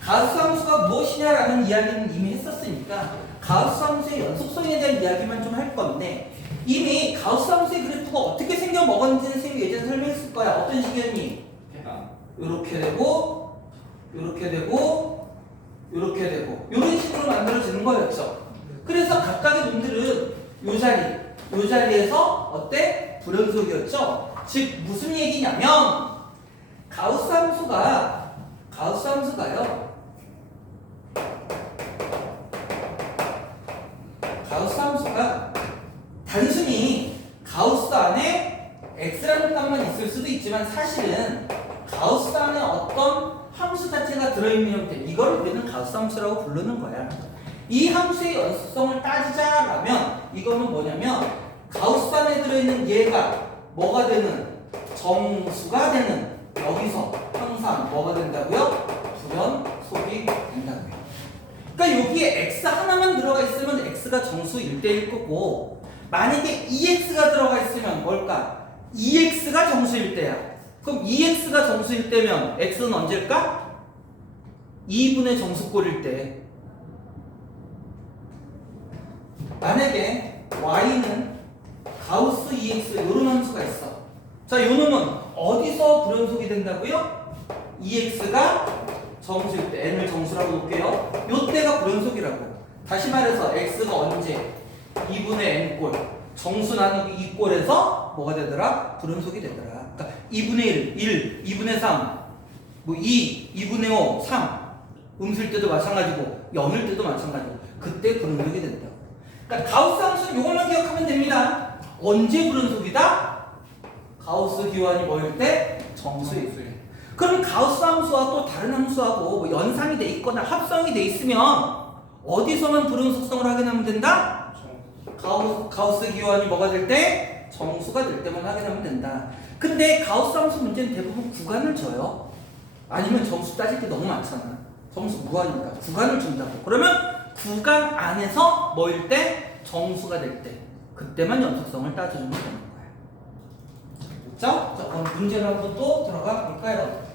가우스 함수가 무엇이냐라는 이야기는 이미 했었으니까 가우스 함수의 연속성에 대한 이야기만 좀 할 건데, 이미 가우스 함수의 그래프가 어떻게 생겨 먹었는지는 선생님이 예전에 설명했을 거야. 어떤 식이었니? 이렇게 되고, 이렇게 되고, 이렇게 되고, 이런 식으로 만들어지는 거였죠. 그래서 각각의 놈들은 요 자리에서 어때? 불연속이었죠. 즉 무슨 얘기냐면 가우스 함수가요. 가우스 함수가 단순히 가우스 안에 x라는 값만 있을 수도 있지만 사실은 가우스 안에 어떤 함수 자체가 들어있는 형태, 이걸 우리는 가우스 함수라고 부르는 거야. 이 함수의 연속성을 따지자라면 이거는 뭐냐면 가우스 안에 들어있는 얘가 뭐가 되는? 정수가 되는, 여기서 항상 뭐가 된다고요? 불연속이 된다고요. 그러니까 여기에 x 하나만 들어가 있으면 x가 정수 1대1 거고, 만약에 2x가 들어가 있으면 뭘까? 2x가 정수일 때야. 그럼 2x가 정수일 때면 x는 언제일까? 2분의 정수꼴일 때. 만약에 y는 가우스 2x 이런 함수가 있어. 자, 요 놈은 어디서 불연속이 된다고요? 2x가 정수일 때, n을 정수라고 놓을게요. 요 때가 불연속이라고. 다시 말해서 x가 언제 2분의 n꼴 정수 나누기 2꼴에서 뭐가 되더라? 불연속이 되더라. 그러니까 2분의 1, 2분의 3, 뭐 2, 2분의 5, 3 음수일 때도 마찬가지고 0일 때도 마찬가지고 그때 불연속이 된다. 그러니까 가우스 함수는 이것만 기억하면 됩니다. 언제 불연속이다? 가우스 기환이 뭐일 때? 정수일 때. 그럼 가우스 함수와 또 다른 함수하고 뭐 연상이 돼 있거나 합성이 돼 있으면 어디서만 불연속성을 확인하면 된다? 가우스 기환이 뭐가 될 때? 정수가 될 때만 확인하면 된다. 근데 가우스 함수 문제는 대부분 구간을 줘요. 아니면 점수 따질 게 너무 많잖아. 점수 무한이니까 구간을 준다고. 그러면 구간 안에서 뭐일 때? 정수가 될 때. 그때만 연속성을 따져주면 되는 거야. 됐죠? 자, 그럼 문제를 한번 또 들어가 볼까요?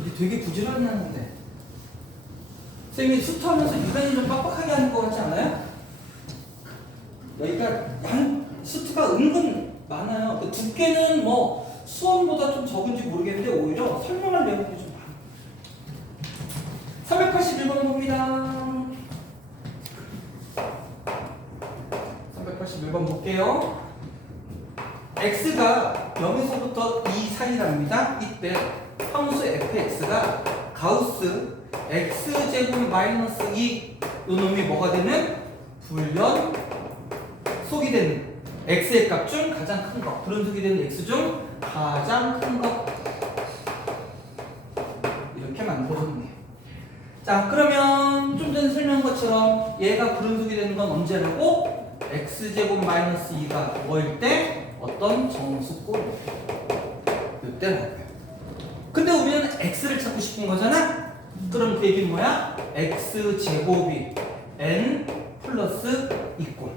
우리 되게 부지런히 하는데 선생님이 수트하면서 유난히 좀 빡빡하게 하는 것 같지 않아요? 여기가 수트가 은근 많아요. 그 두께는 뭐 수험보다 좀 적은지 모르겠는데 오히려 설명할 내용이 좀 많아요. 381번 봅니다. 381번 볼게요. x가 0에서부터 2 사이랍니다. 이때 함수 fx가 가우스 x제곱 마이너스 2 요놈이 뭐가 되는? 불연속이 되는 x의 값 중 가장 큰 거. 불연속이 되는 x 중 가장 큰 거. 이렇게 만들어줬네요. 자, 그러면 좀 전에 설명한 것처럼 얘가 불연속이 되는 건 언제라고? x제곱 마이너스 2가 뭐일 때? 어떤 정수꼴 이때라고요. 근데 우리는 x를 찾고 싶은 거잖아? 그럼 그 얘기는 뭐야? x제곱이 n 플러스 2꼴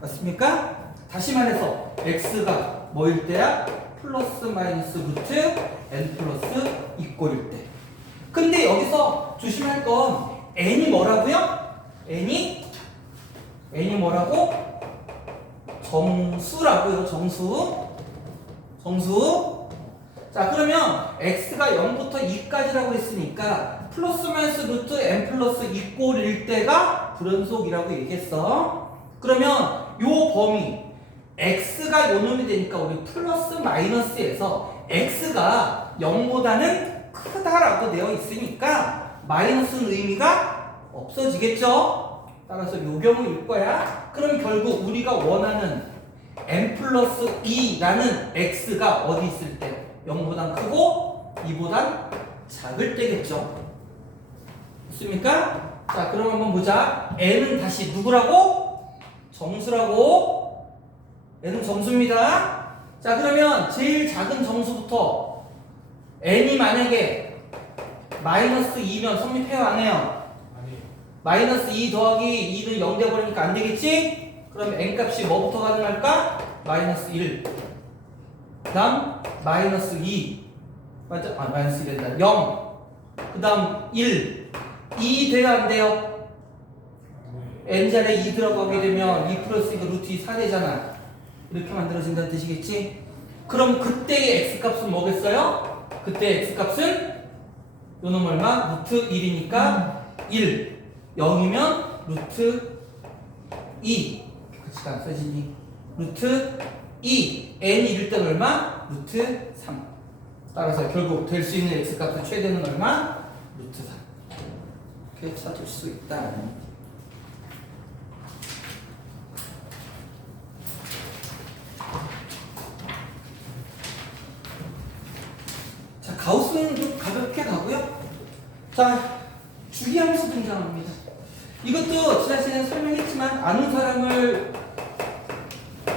맞습니까? 다시 말해서 x가 뭐일 때야? 플러스 마이너스 루트 n 플러스 2꼴일 때. 근데 여기서 조심할 건 n이 뭐라고요? n이 뭐라고? 정수라고요. 정수. 자, 그러면 x가 0부터 2까지라고 했으니까 플러스 마이너스 루트 n 플러스 2꼴일 때가 불연속이라고 얘기했어. 그러면 요 범위 x가 요 놈이 되니까 우리 플러스 마이너스에서 x가 0보다는 크다라고 되어 있으니까 마이너스는 의미가 없어지겠죠. 따라서 요 경우일 거야. 그럼 결국 우리가 원하는 n 플러스 2라는 x가 어디 있을 때? 0보단 크고 2보단 작을 때겠죠. 맞습니까? 자, 그럼 한번 보자. n은 다시 누구라고? 정수라고. n은 정수입니다. 자, 그러면 제일 작은 정수부터 n이 만약에 마이너스 2면 성립해요, 안 해요? 아니. 마이너스 2 더하기 2는 0 돼버리니까 안 되겠지? 그럼 n 값이 뭐부터 가능할까? 마이너스 1. 그 다음 마이너스 2. 맞죠? 아, 마이너스 1 된다. 0. 그 다음 1. 2 돼요, 안 돼요? n자리에 2 들어가게 되면 2 플러스 2가 루트 2 4되잖아. 이렇게 만들어진다는 뜻이겠지? 그럼 그때의 x값은 뭐겠어요? 그때 x값은 요놈 얼마? 루트 1이니까 1. 0이면 루트 2. 그치가 안 써지니? 루트 2. n이 1일 때는 얼마? 루트 3. 따라서 결국 될 수 있는 x값의 최대는 얼마? 루트 3. 이렇게 찾을 수 있다. 자, 가우스는 좀 가볍게 가고요. 자, 주기함수 등장합니다. 이것도 지난 시간에 설명했지만 아는 사람을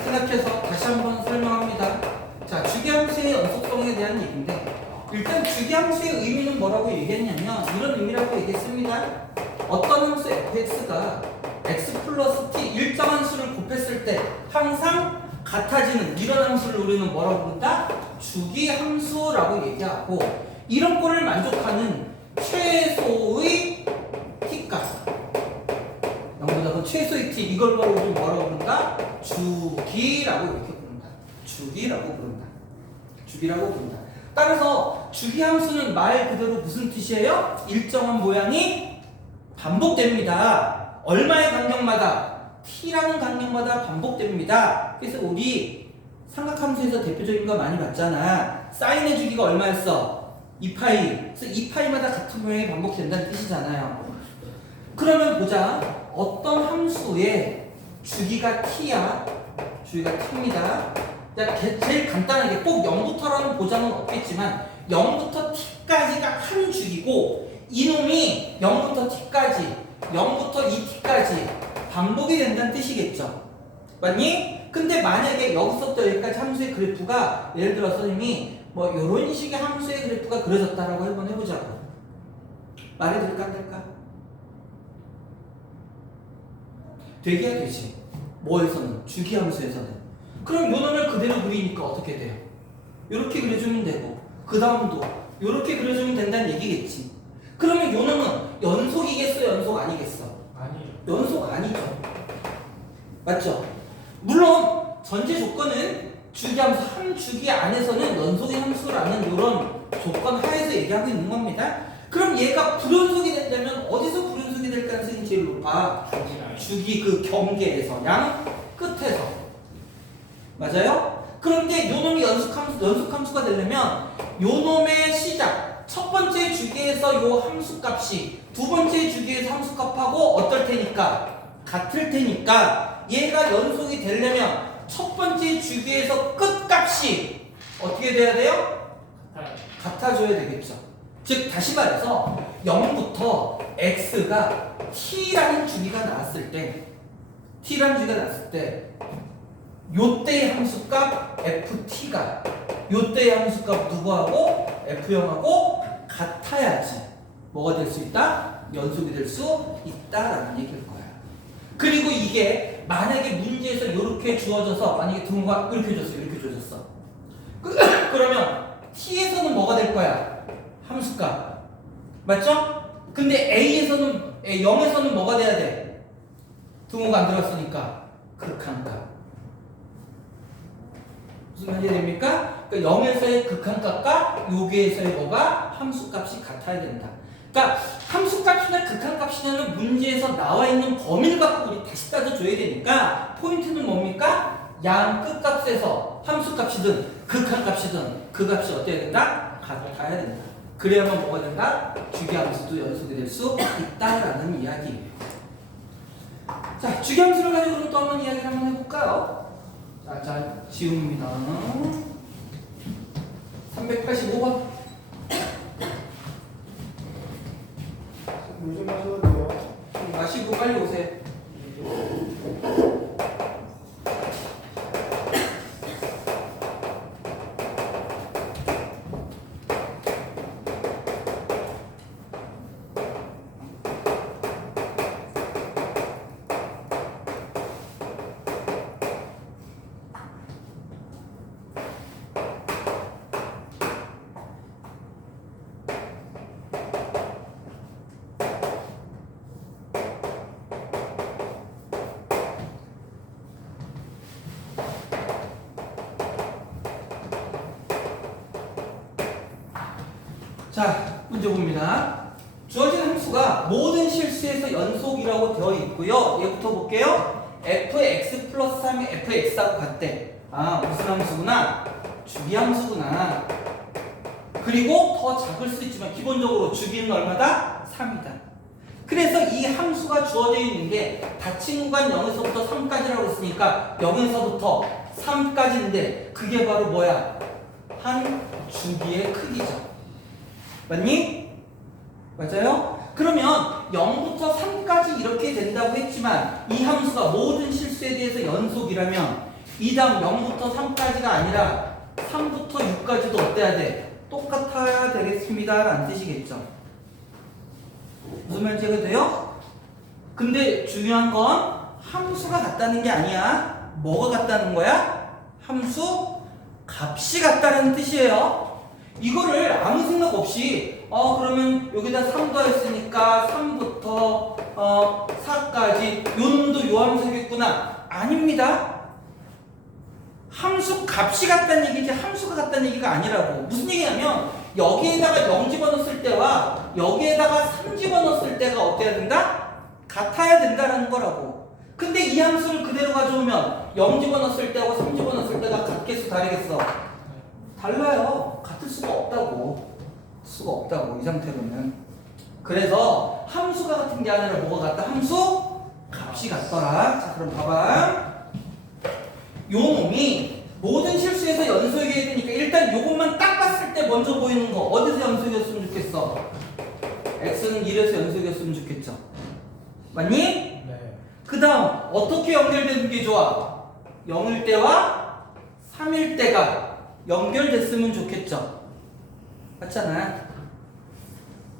생각해서 다시 한번 설명합니다. 자, 주기함수의 연속성에 대한 얘기인데 일단 주기함수의 의미는 뭐라고 얘기했냐면 이런 의미라고 얘기했습니다. 어떤 함수 fx가 x 플러스 t 일정한 수를 곱했을 때 항상 같아지는 이런 함수를 우리는 뭐라고 부른다? 주기함수라고 얘기하고 이런 꼴을 만족하는 최소의 t값 0보다 더 최소의 t 이걸 우리 뭐라고 부른다? 주기라고 이렇게 부른다. 주기라고 부른다. 주기라고 부른다. 따라서 주기함수는 말 그대로 무슨 뜻이에요? 일정한 모양이 반복됩니다. 얼마의 간격마다? t라는 간격마다 반복됩니다. 그래서 우리 삼각함수에서 대표적인 거 많이 봤잖아. 사인의 주기가 얼마였어? 2파이. 그래서 2파이마다 같은 모양이 반복된다는 뜻이잖아요. 그러면 보자. 어떤 함수의 주기가 t야. 주기가 t입니다. 제일 간단하게 꼭 0부터라는 보장은 없겠지만 0부터 t까지가 한 주기고 이놈이 0부터 t까지 0부터 2t까지 반복이 된다는 뜻이겠죠. 맞니? 근데 만약에 여기서부터 여기까지 함수의 그래프가 예를 들어 선생님이 뭐 이런 식의 함수의 그래프가 그려졌다라고 한번 해보자고. 말해줄까 안 될까? 되기야 되지. 뭐에서는? 주기함수에서는. 그럼 요 놈을 그대로 그리니까 어떻게 돼요? 요렇게 그려주면 되고 그 다음도 요렇게 그려주면 된다는 얘기겠지. 그러면 요 놈은 연속이겠어? 연속 아니겠어? 아니. 연속 아니죠. 맞죠? 물론 전제 조건은 주기함수 한 주기 안에서는 연속의 함수라는 이런 조건 하에서 얘기하고 있는 겁니다. 그럼 얘가 불연속이 된다면 어디서 불연속이 될 가능성이 제일 높아? 주기 그 경계에서 양 끝에서. 맞아요? 그런데 요 놈이 연속함수가 되려면 요 놈의 시작 첫 번째 주기에서 요 함수값이 두 번째 주기에서 함수값하고 어떨 테니까? 같을 테니까 얘가 연속이 되려면 첫 번째 주기에서 끝값이 어떻게 돼야 돼요? 같아져야 되겠죠. 즉 다시 말해서 0부터 x가 t라는 주기가 나왔을 때 요때의 함수값 ft가 요때의 함수값 누구하고 f0하고 같아야지 뭐가 될 수 있다? 연속이 될 수 있다라는 얘기일 거야. 그리고 이게 만약에 문제에서 이렇게 주어져서 만약에 등호가 이렇게 주어졌어. 그러면 t에서는 뭐가 될 거야? 함수값. 맞죠? 근데 a에서는 0에서는 뭐가 돼야 돼? 등호가 안 들어갔으니까 극한값. 무슨 말이 됩니까? 그러니까 0에서의 극한값과 여기에서의 뭐가 함수값이 같아야 된다. 그러니까 함수값이나 극한값이냐는 문제에서 나와 있는 범위를 갖고 우리 다시 따져줘야 되니까 포인트는 뭡니까? 양 끝값에서 함수값이든 극한값이든 그 값이 어때야 된다? 같아야 된다. 그래야만 뭐가 된다? 주기함수도 연속이 될 수 있다라는 이야기예요. 자, 주기함수를 가지고 또 한번 이야기를 한번 해볼까요? 자, 지웁니다. 385번. 물 좀 마셔도 돼요. 마시고 빨리 오세요. 자, 문제 봅니다. 주어진 함수가 모든 실수에서 연속이라고 되어 있고요. 얘부터 볼게요. fx 플러스 3이 fx하고 같대. 아, 무슨 함수구나? 주기함수구나. 그리고 더 작을 수 있지만 기본적으로 주기는 얼마다? 3이다. 그래서 이 함수가 주어져 있는 게 닫힌 구간 0에서부터 3까지라고 했으니까 0에서부터 3까지인데 그게 바로 뭐야? 한 주기의 크기죠. 맞니? 맞아요? 그러면 0부터 3까지 이렇게 된다고 했지만 이 함수가 모든 실수에 대해서 연속이라면 이 다음 0부터 3까지가 아니라 3부터 6까지도 어때야 돼? 똑같아야 되겠습니다 라는 뜻이겠죠. 무슨 말인지 돼요? 근데 중요한 건 함수가 같다는 게 아니야. 뭐가 같다는 거야? 함수 값이 같다는 뜻이에요. 이거를 아무 생각 없이 그러면 여기다 3 더했으니까 3부터 4까지 요 놈도 요 함수겠구나. 아닙니다. 함수 값이 같다는 얘기지 함수가 같다는 얘기가 아니라고. 무슨 얘기냐면 여기에다가 0 집어넣었을 때와 여기에다가 3 집어넣었을 때가 어때야 된다? 같아야 된다라는 거라고. 근데 이 함수를 그대로 가져오면 0 집어넣었을 때하고 3 집어넣었을 때가 같겠어 다르겠어? 달라요. 같을 수가 없다고. 이 상태로는. 그래서 함수가 같은 게 아니라 뭐가 같다? 함수 값이 같더라. 자, 그럼 봐봐. 요 놈이 모든 실수에서 연속이 해야 되니까 일단 요것만 딱 봤을 때 먼저 보이는 거 어디서 연속이었으면 좋겠어? x는 1에서 연속이었으면 좋겠죠. 맞니? 네. 그 다음 어떻게 연결되는 게 좋아? 0일 때와 3일 때가 연결됐으면 좋겠죠. 맞잖아.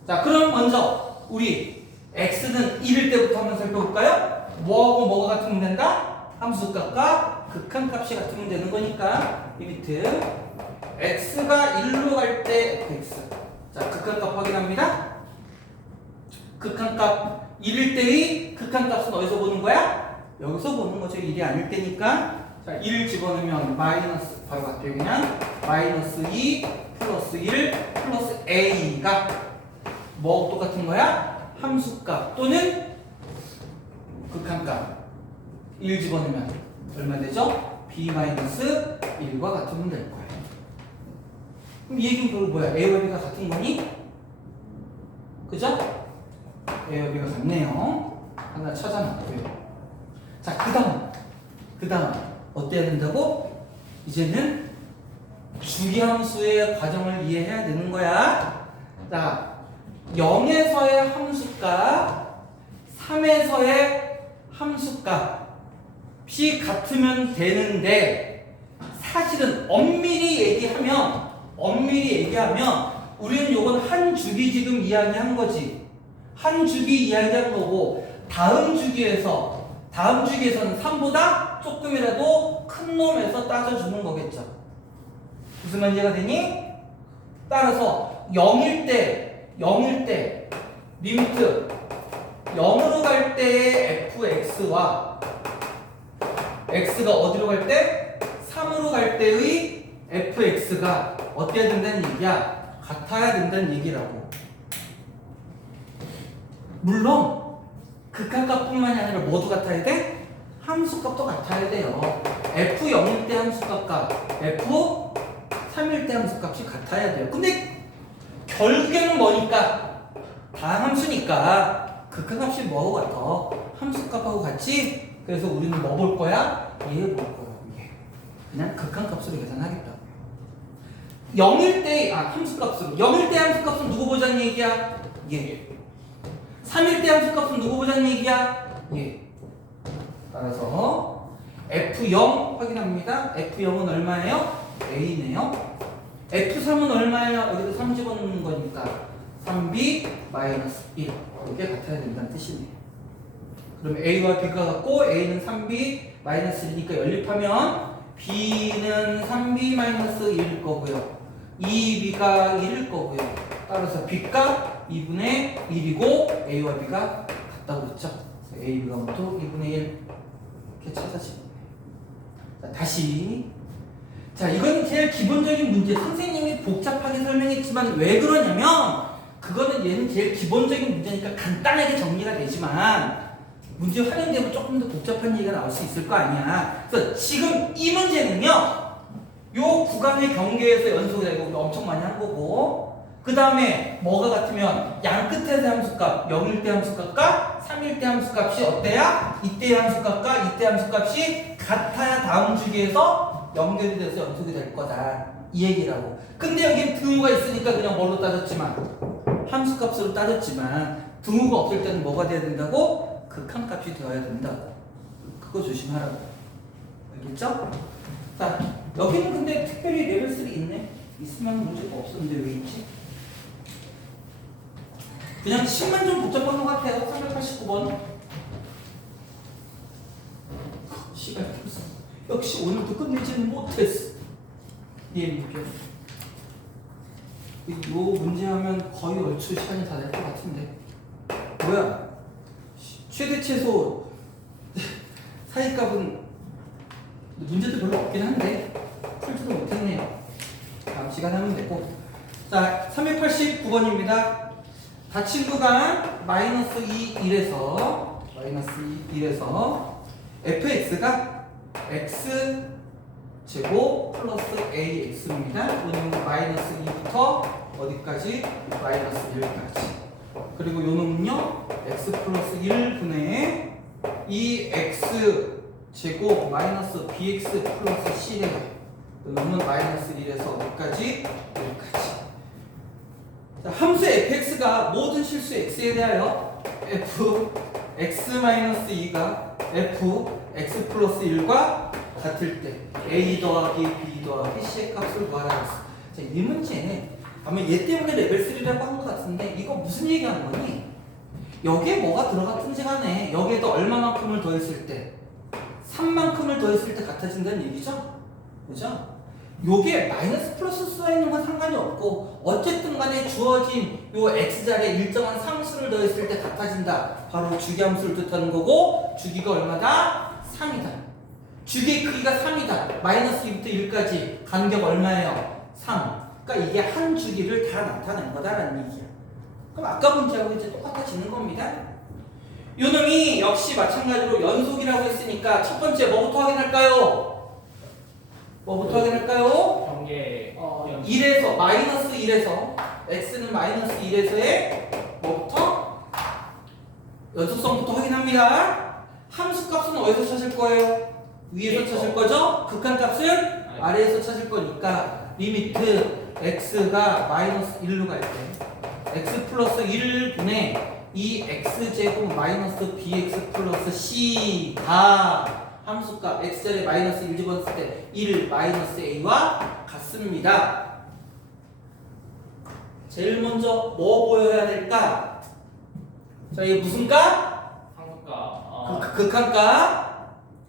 자, 그럼 먼저 우리 x는 1일 때부터 한번 살펴볼까요? 뭐하고 뭐가 같으면 된다? 함수값과 극한값이 같으면 되는 거니까 이 밑에 x가 1로 갈 때 fx. 자, 극한값 확인합니다. 극한값 1일 때의 극한값은 어디서 보는 거야? 여기서 보는 거죠. 1이 아닐 때니까. 자, 1을 집어넣으면 마이너스 바로 같아요. 그냥 마이너스 2 플러스 1 플러스 a가 뭐 똑같은 거야? 함수값 또는 극한값 1 집어넣으면 얼마 되죠? b 마이너스 1과 같으면 될 거예요. 그럼 이 얘기는 그걸 뭐야? a와 b가 같은 거니? 그죠? a와 b가 같네요. 하나 찾아놨고요. 자, 그 다음 어때야 된다고? 이제는 주기함수의 과정을 이해해야 되는 거야. 자, 0에서의 함수값, 3에서의 함수값이 같으면 되는데 사실은 엄밀히 얘기하면 우리는 요건 한 주기 지금 이야기한 거지. 한 주기 이야기한 거고 다음 주기에서는 3보다 조금이라도 큰 놈에서 따져주는 거겠죠. 무슨 말인지가 되니? 따라서 0일 때 리미트 0으로 갈 때의 fx와 x가 어디로 갈 때? 3으로 갈 때의 fx가 어때야 된다는 얘기야? 같아야 된다는 얘기라고. 물론 극한값뿐만이 아니라 뭐도 같아야 돼? 함수값도 같아야 돼요. f0일 때 함수값과 f3일 때 함수값이 같아야 돼요. 근데 결국에는 뭐니까? 다 함수니까 극한값이 뭐하고 같아? 함수값하고 같지? 그래서 우리는 뭐 볼 거야? 얘 볼 거야. 이게 그냥 극한값으로 계산하겠다. 0일 때 함수값으로 0일 때 함수값은 누구 보자는 얘기야? 얘. 3일 때 함수값은 누구 보자는 얘기야? 얘. 따라서 F0 확인합니다. F0은 얼마예요? A네요. F3은 얼마예요? 여기도 3 집어넣는 거니까 3B 마이너스 1 이게 같아야 된다는 뜻이네요. 그럼 A와 B가 같고 A는 3B 마이너스 1이니까 연립하면 B는 3B 마이너스 1일 거고요. 2B가 1일 거고요. 따라서 B가 2분의 1이고 A와 B가 같다고 그랬죠. A, B가 모두 2분의 1 이렇게 찾아지는 거예요. 자, 다시 자, 이건 제일 기본적인 문제. 선생님이 복잡하게 설명했지만 왜 그러냐면 그거는 얘는 제일 기본적인 문제니까 간단하게 정리가 되지만 문제 활용되면 조금 더 복잡한 얘기가 나올 수 있을 거 아니야. 그래서 지금 이 문제는요, 요 구간의 경계에서 연속이다. 이거 우리가 엄청 많이 한 거고, 그 다음에 뭐가 같으면 양 끝에서의 함수값 0일 때 함수값과 3일 때 함수값이 어때야? 이때의 함수값과 이때 함수값이 같아야 다음 주기에서 연결이 돼서 연속이 될 거다, 이 얘기라고. 근데 여기 등호가 있으니까 그냥 뭘로 따졌지만, 함수값으로 따졌지만 등호가 없을 때는 뭐가 돼야 된다고? 극한값이 되어야 된다고. 그거 조심하라고. 알겠죠? 자, 여기는 근데 특별히 레벨 3 있네. 있으면 문제가 없었는데 왜 있지? 그냥 식만 좀 복잡한 것 같아요. 389번. 시간 없어. 역시 오늘도 끝내지는 못했어. 예, 문제. 이 문제하면 거의 얼추 시간이 다 될 것 같은데. 뭐야? 최대 최소 사이값은 문제도 별로 없긴 한데 풀지도 못했네요. 다음 시간에 하면 되고. 자, 389번입니다. 닫힌 구간 마이너스 2, 1에서 fx가 x 제곱 플러스 ax입니다. 요놈은 마이너스 2부터 어디까지? 마이너스 1까지. 그리고 요놈은요 x 플러스 1분의 2x 제곱 마이너스 bx 플러스 c래요. 요놈은 마이너스 1에서 어디까지? 1까지. 자, 함수 fx가 모든 실수 x에 대하여 f x-2가 f x 플러스 1과 같을 때 a 더하기 b 더하기 c의 값을 구하라고 했어. 자, 이 문제는 아마 얘 때문에 레벨 3라고 한 것 같은데 이거 무슨 얘기하는 거니? 여기에 뭐가 들어갔든지 간에 여기에도 얼마만큼을 더했을 때 3만큼을 더했을 때 같아진다는 얘기죠? 그죠? 요게 마이너스 플러스 수가 있는 건 상관이 없고 어쨌든 간에 주어진 요 x자리에 일정한 상수를 더했을 때 같아진다. 바로 주기함수를 뜻하는 거고 주기가 얼마다? 3이다. 주기의 크기가 3이다. 마이너스 2부터 1까지 간격 얼마예요? 3. 그러니까 이게 한 주기를 다 나타낸 거다라는 얘기야. 그럼 아까 문제하고 이제 똑같아지는 겁니다. 요놈이 역시 마찬가지로 연속이라고 했으니까 첫 번째 뭐부터 확인할까요? 뭐부터 확인할까요? 경계 1에서 마이너스 1에서 x는 마이너스 1에서의 뭐부터? 연속성부터 확인합니다. 함수값은 어디서 찾을 거예요? 위에서 찾을 거죠? 극한값을 아래에서 찾을 거니까 리미트 x가 마이너스 1로 갈 때 x 플러스 1분의 2x제곱 마이너스 bx 플러스 c가 함수값 x자리에 마이너스 1 집어넣었을 때 1 마이너스 a와 같습니다. 제일 먼저 뭐 보여야 될까? 자, 이게 무슨 값? 상수가 극한값.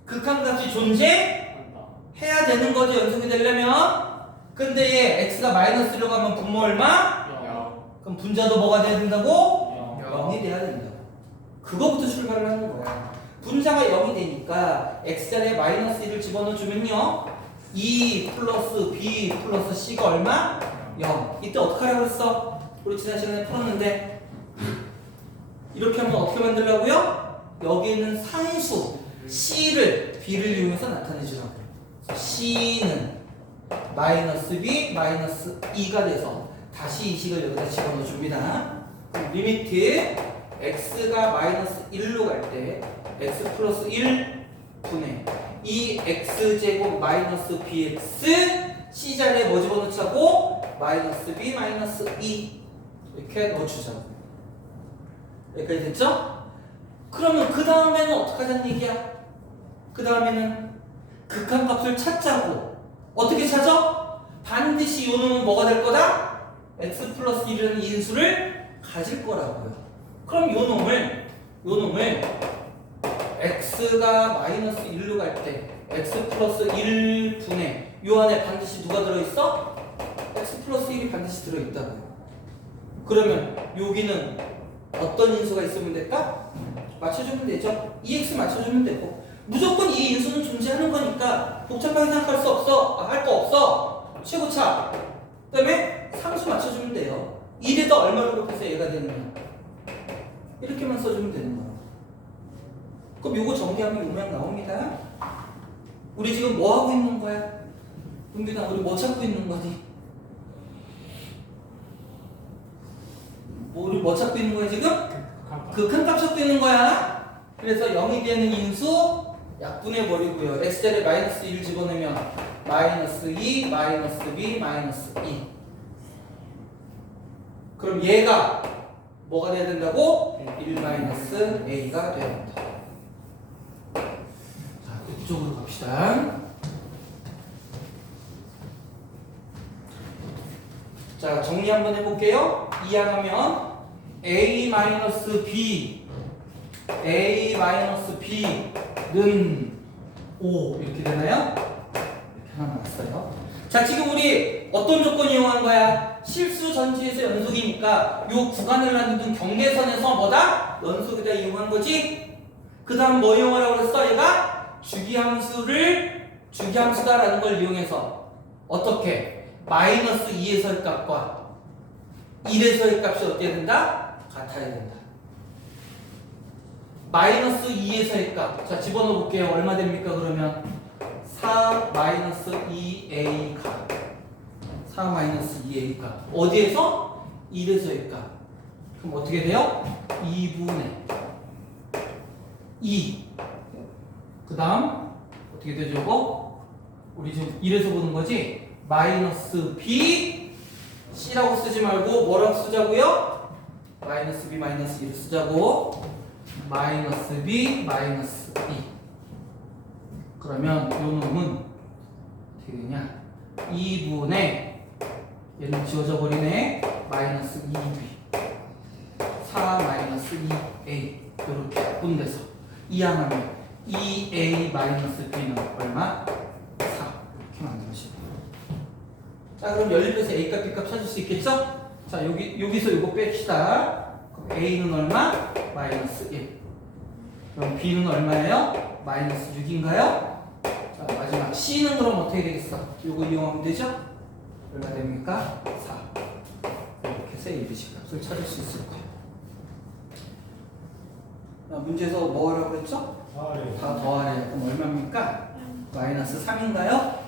극한값이 존재해야 되는 거죠, 연속이 되려면. 근데 얘 x가 마이너스로 가면 분모 얼마? 0. 그럼 분자도 뭐가 돼야 된다고? 0. 0이 돼야 된다고. 그거부터 출발을 하는 거야. 분자가 0이 되니까 x자리에 마이너스 1을 집어넣어주면요 2 플러스 b 플러스 c가 얼마? 0. 이때 어떻게 하라고 했어? 우리 지난 시간에 풀었는데 이렇게 하면 어떻게 만들려고요? 여기 있는 상수 c를 b를 이용해서 나타내주라고. c는 마이너스 b 마이너스 2가 돼서 다시 이 식을 여기다 집어넣어줍니다. 리미트 x가 마이너스 1로 갈 때 x 플러스 1분의 2x제곱 마이너스 bx c자리에 뭐 집어넣자고? 마이너스 b 마이너스 2 이렇게 넣어주자고. 여기까지 됐죠? 그러면 그 다음에는 어떻게 하자는 얘기야? 그 다음에는 극한값을 찾자고. 어떻게 찾아? 반드시 요 놈은 뭐가 될 거다? x 플러스 1이라는 인수를 가질 거라고요. 그럼 요 놈을 x가 마이너스 1로 갈 때 x 플러스 1분의 요 안에 반드시 누가 들어있어? x 플러스 1이 반드시 들어있다고요. 그러면 여기는 어떤 인수가 있으면 될까? 맞춰주면 되죠. 2x 맞춰주면 되고 무조건 이 인수는 존재하는 거니까 복잡하게 생각할 수 없어. 할 거 없어. 최고차. 그 다음에 상수 맞춰주면 돼요. 1에다 얼마를 곱해서 얘가 되느냐. 이렇게만 써주면 되는 거야. 그럼 요거 정리하면 요 모양 나옵니다. 우리 지금 뭐 하고 있는 거야? 은빈아, 우리 뭐 찾고 있는 거지? 우리 뭐 찾고 있는 거야 지금? 그 큰 값 찾고 있는 거야. 그래서 0이 되는 인수 약분해버리고요. x자리에 마이너스 1 집어넣으면 마이너스 2, 마이너스 b, 마이너스 2. 그럼 얘가 뭐가 돼야 된다고? 1 마이너스 a가 돼야 된다. 자, 이쪽으로 갑시다. 자, 정리 한번 해볼게요. 이항하면 a 마이너스 b, a 마이너스 b는 5 이렇게 되나요? 이렇게 하나 나왔어요. 자, 지금 우리 어떤 조건 이용한 거야? 실수 전지에서 연속이니까 요 구간을 나누는 경계선에서 뭐다? 연속이다 이용한 거지? 그 다음 뭐 이용하라고 그랬어? 얘가 주기함수다라는 걸 이용해서 어떻게? 마이너스 2에서의 값과 1에서의 값이 어때야 된다? 같아야 된다. 마이너스 2에서의 값. 자, 집어넣어 볼게요. 얼마 됩니까? 그러면 4 마이너스 2a 값. 4 마이너스 2a 값. 어디에서? 1에서의 값. 그럼 어떻게 돼요? 2분의 2. 그 다음 어떻게 되죠? 이거? 우리 지금 1에서 보는 거지? 마이너스 b c라고 쓰지 말고 뭐라고 쓰자고요? 마이너스 b 마이너스 1 쓰자고. 마이너스 b 마이너스 2. 그러면 요 놈은 어떻게 되냐? 2분의 얘는 지워져 버리네. 마이너스 2b 4 마이너스 2a 이렇게 분돼서 이항하면 2a 마이너스 b는 얼마? 4 이렇게 만들어지고. 자, 그럼 연립해서 a 값 b 값 찾을 수 있겠죠? 자, 여기서 이거 뺍시다. 그럼 a는 얼마? 마이너스 1. 그럼 b는 얼마예요? 마이너스 6인가요? 자, 마지막 c는 그럼 어떻게 되겠어? 이거 이용하면 되죠? 얼마 됩니까? 4. 이렇게 해서 a, b, c 값을 찾을 수 있을 거예요. 문제에서 뭐 하라고 그랬죠? 다 더하래요. 그럼 얼마입니까? 마이너스 3인가요?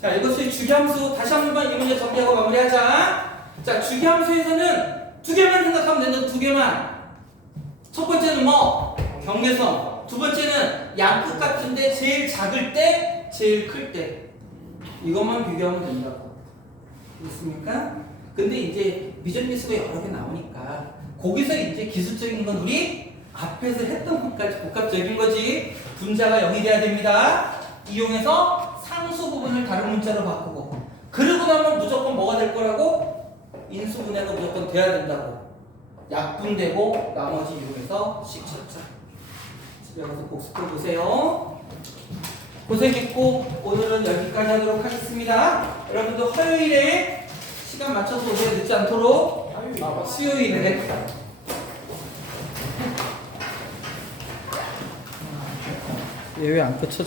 자, 이것을 주기함수 다시 한번 이 문제 정리하고 마무리하자. 자, 주기함수에서는 두 개만 생각하면 된다. 두 개만. 첫 번째는 뭐? 경계선. 두 번째는 양끝 같은데 제일 작을 때, 제일 클 때. 이것만 비교하면 된다고. 그렇습니까? 근데 이제 미적미수가 여러 개 나오니까 거기서 이제 기술적인 건 우리 앞에서 했던 것까지 복합적인 거지. 분자가 0이 돼야 됩니다. 이용해서 상수 부분을 다른 문자로 바꾸고, 그러고 나면 무조건 뭐가 될 거라고? 인수분해가 무조건 돼야 된다고. 약분되고 나머지 이용해서 식 찾자. 집에 가서 복습해 보세요. 고생했고 오늘은 여기까지 하도록 하겠습니다. 여러분도 화요일에 시간 맞춰서 오세요. 늦지 않도록. 수요일에 얘 왜 안 꽂혀져?